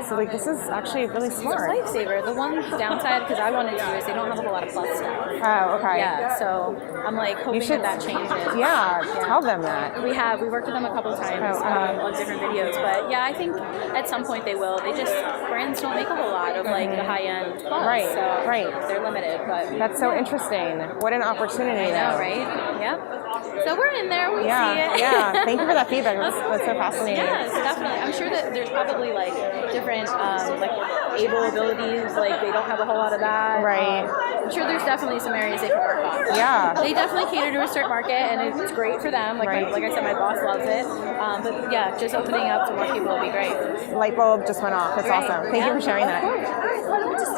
So like this is actually really smart. It's a lifesaver. The one downside, because I wanted to do, is they don't have a whole lot of plus stuff. Oh, okay. Yeah, so I'm like hoping that changes. Yeah, tell them that. We worked with them a couple times on different videos, but yeah, I think at some point they will. Brands don't make a whole lot of like the high end plus, Right, so right. they're limited. But That's so interesting. What an opportunity, I know, though. right? Yep. So we're in there. We see it. Yeah. Thank you for that feedback. That's so fascinating. Yes, definitely. I'm sure that there's probably like different like able abilities. Like they don't have a whole lot of that. Right. I'm sure there's definitely some areas they can work on. Yeah. They definitely cater to a certain market, and it's great for them. Like like I said, my boss loves it. But yeah, just opening up to more people would be great. Light bulb just went off. That's awesome. Thank you for sharing that. Of course.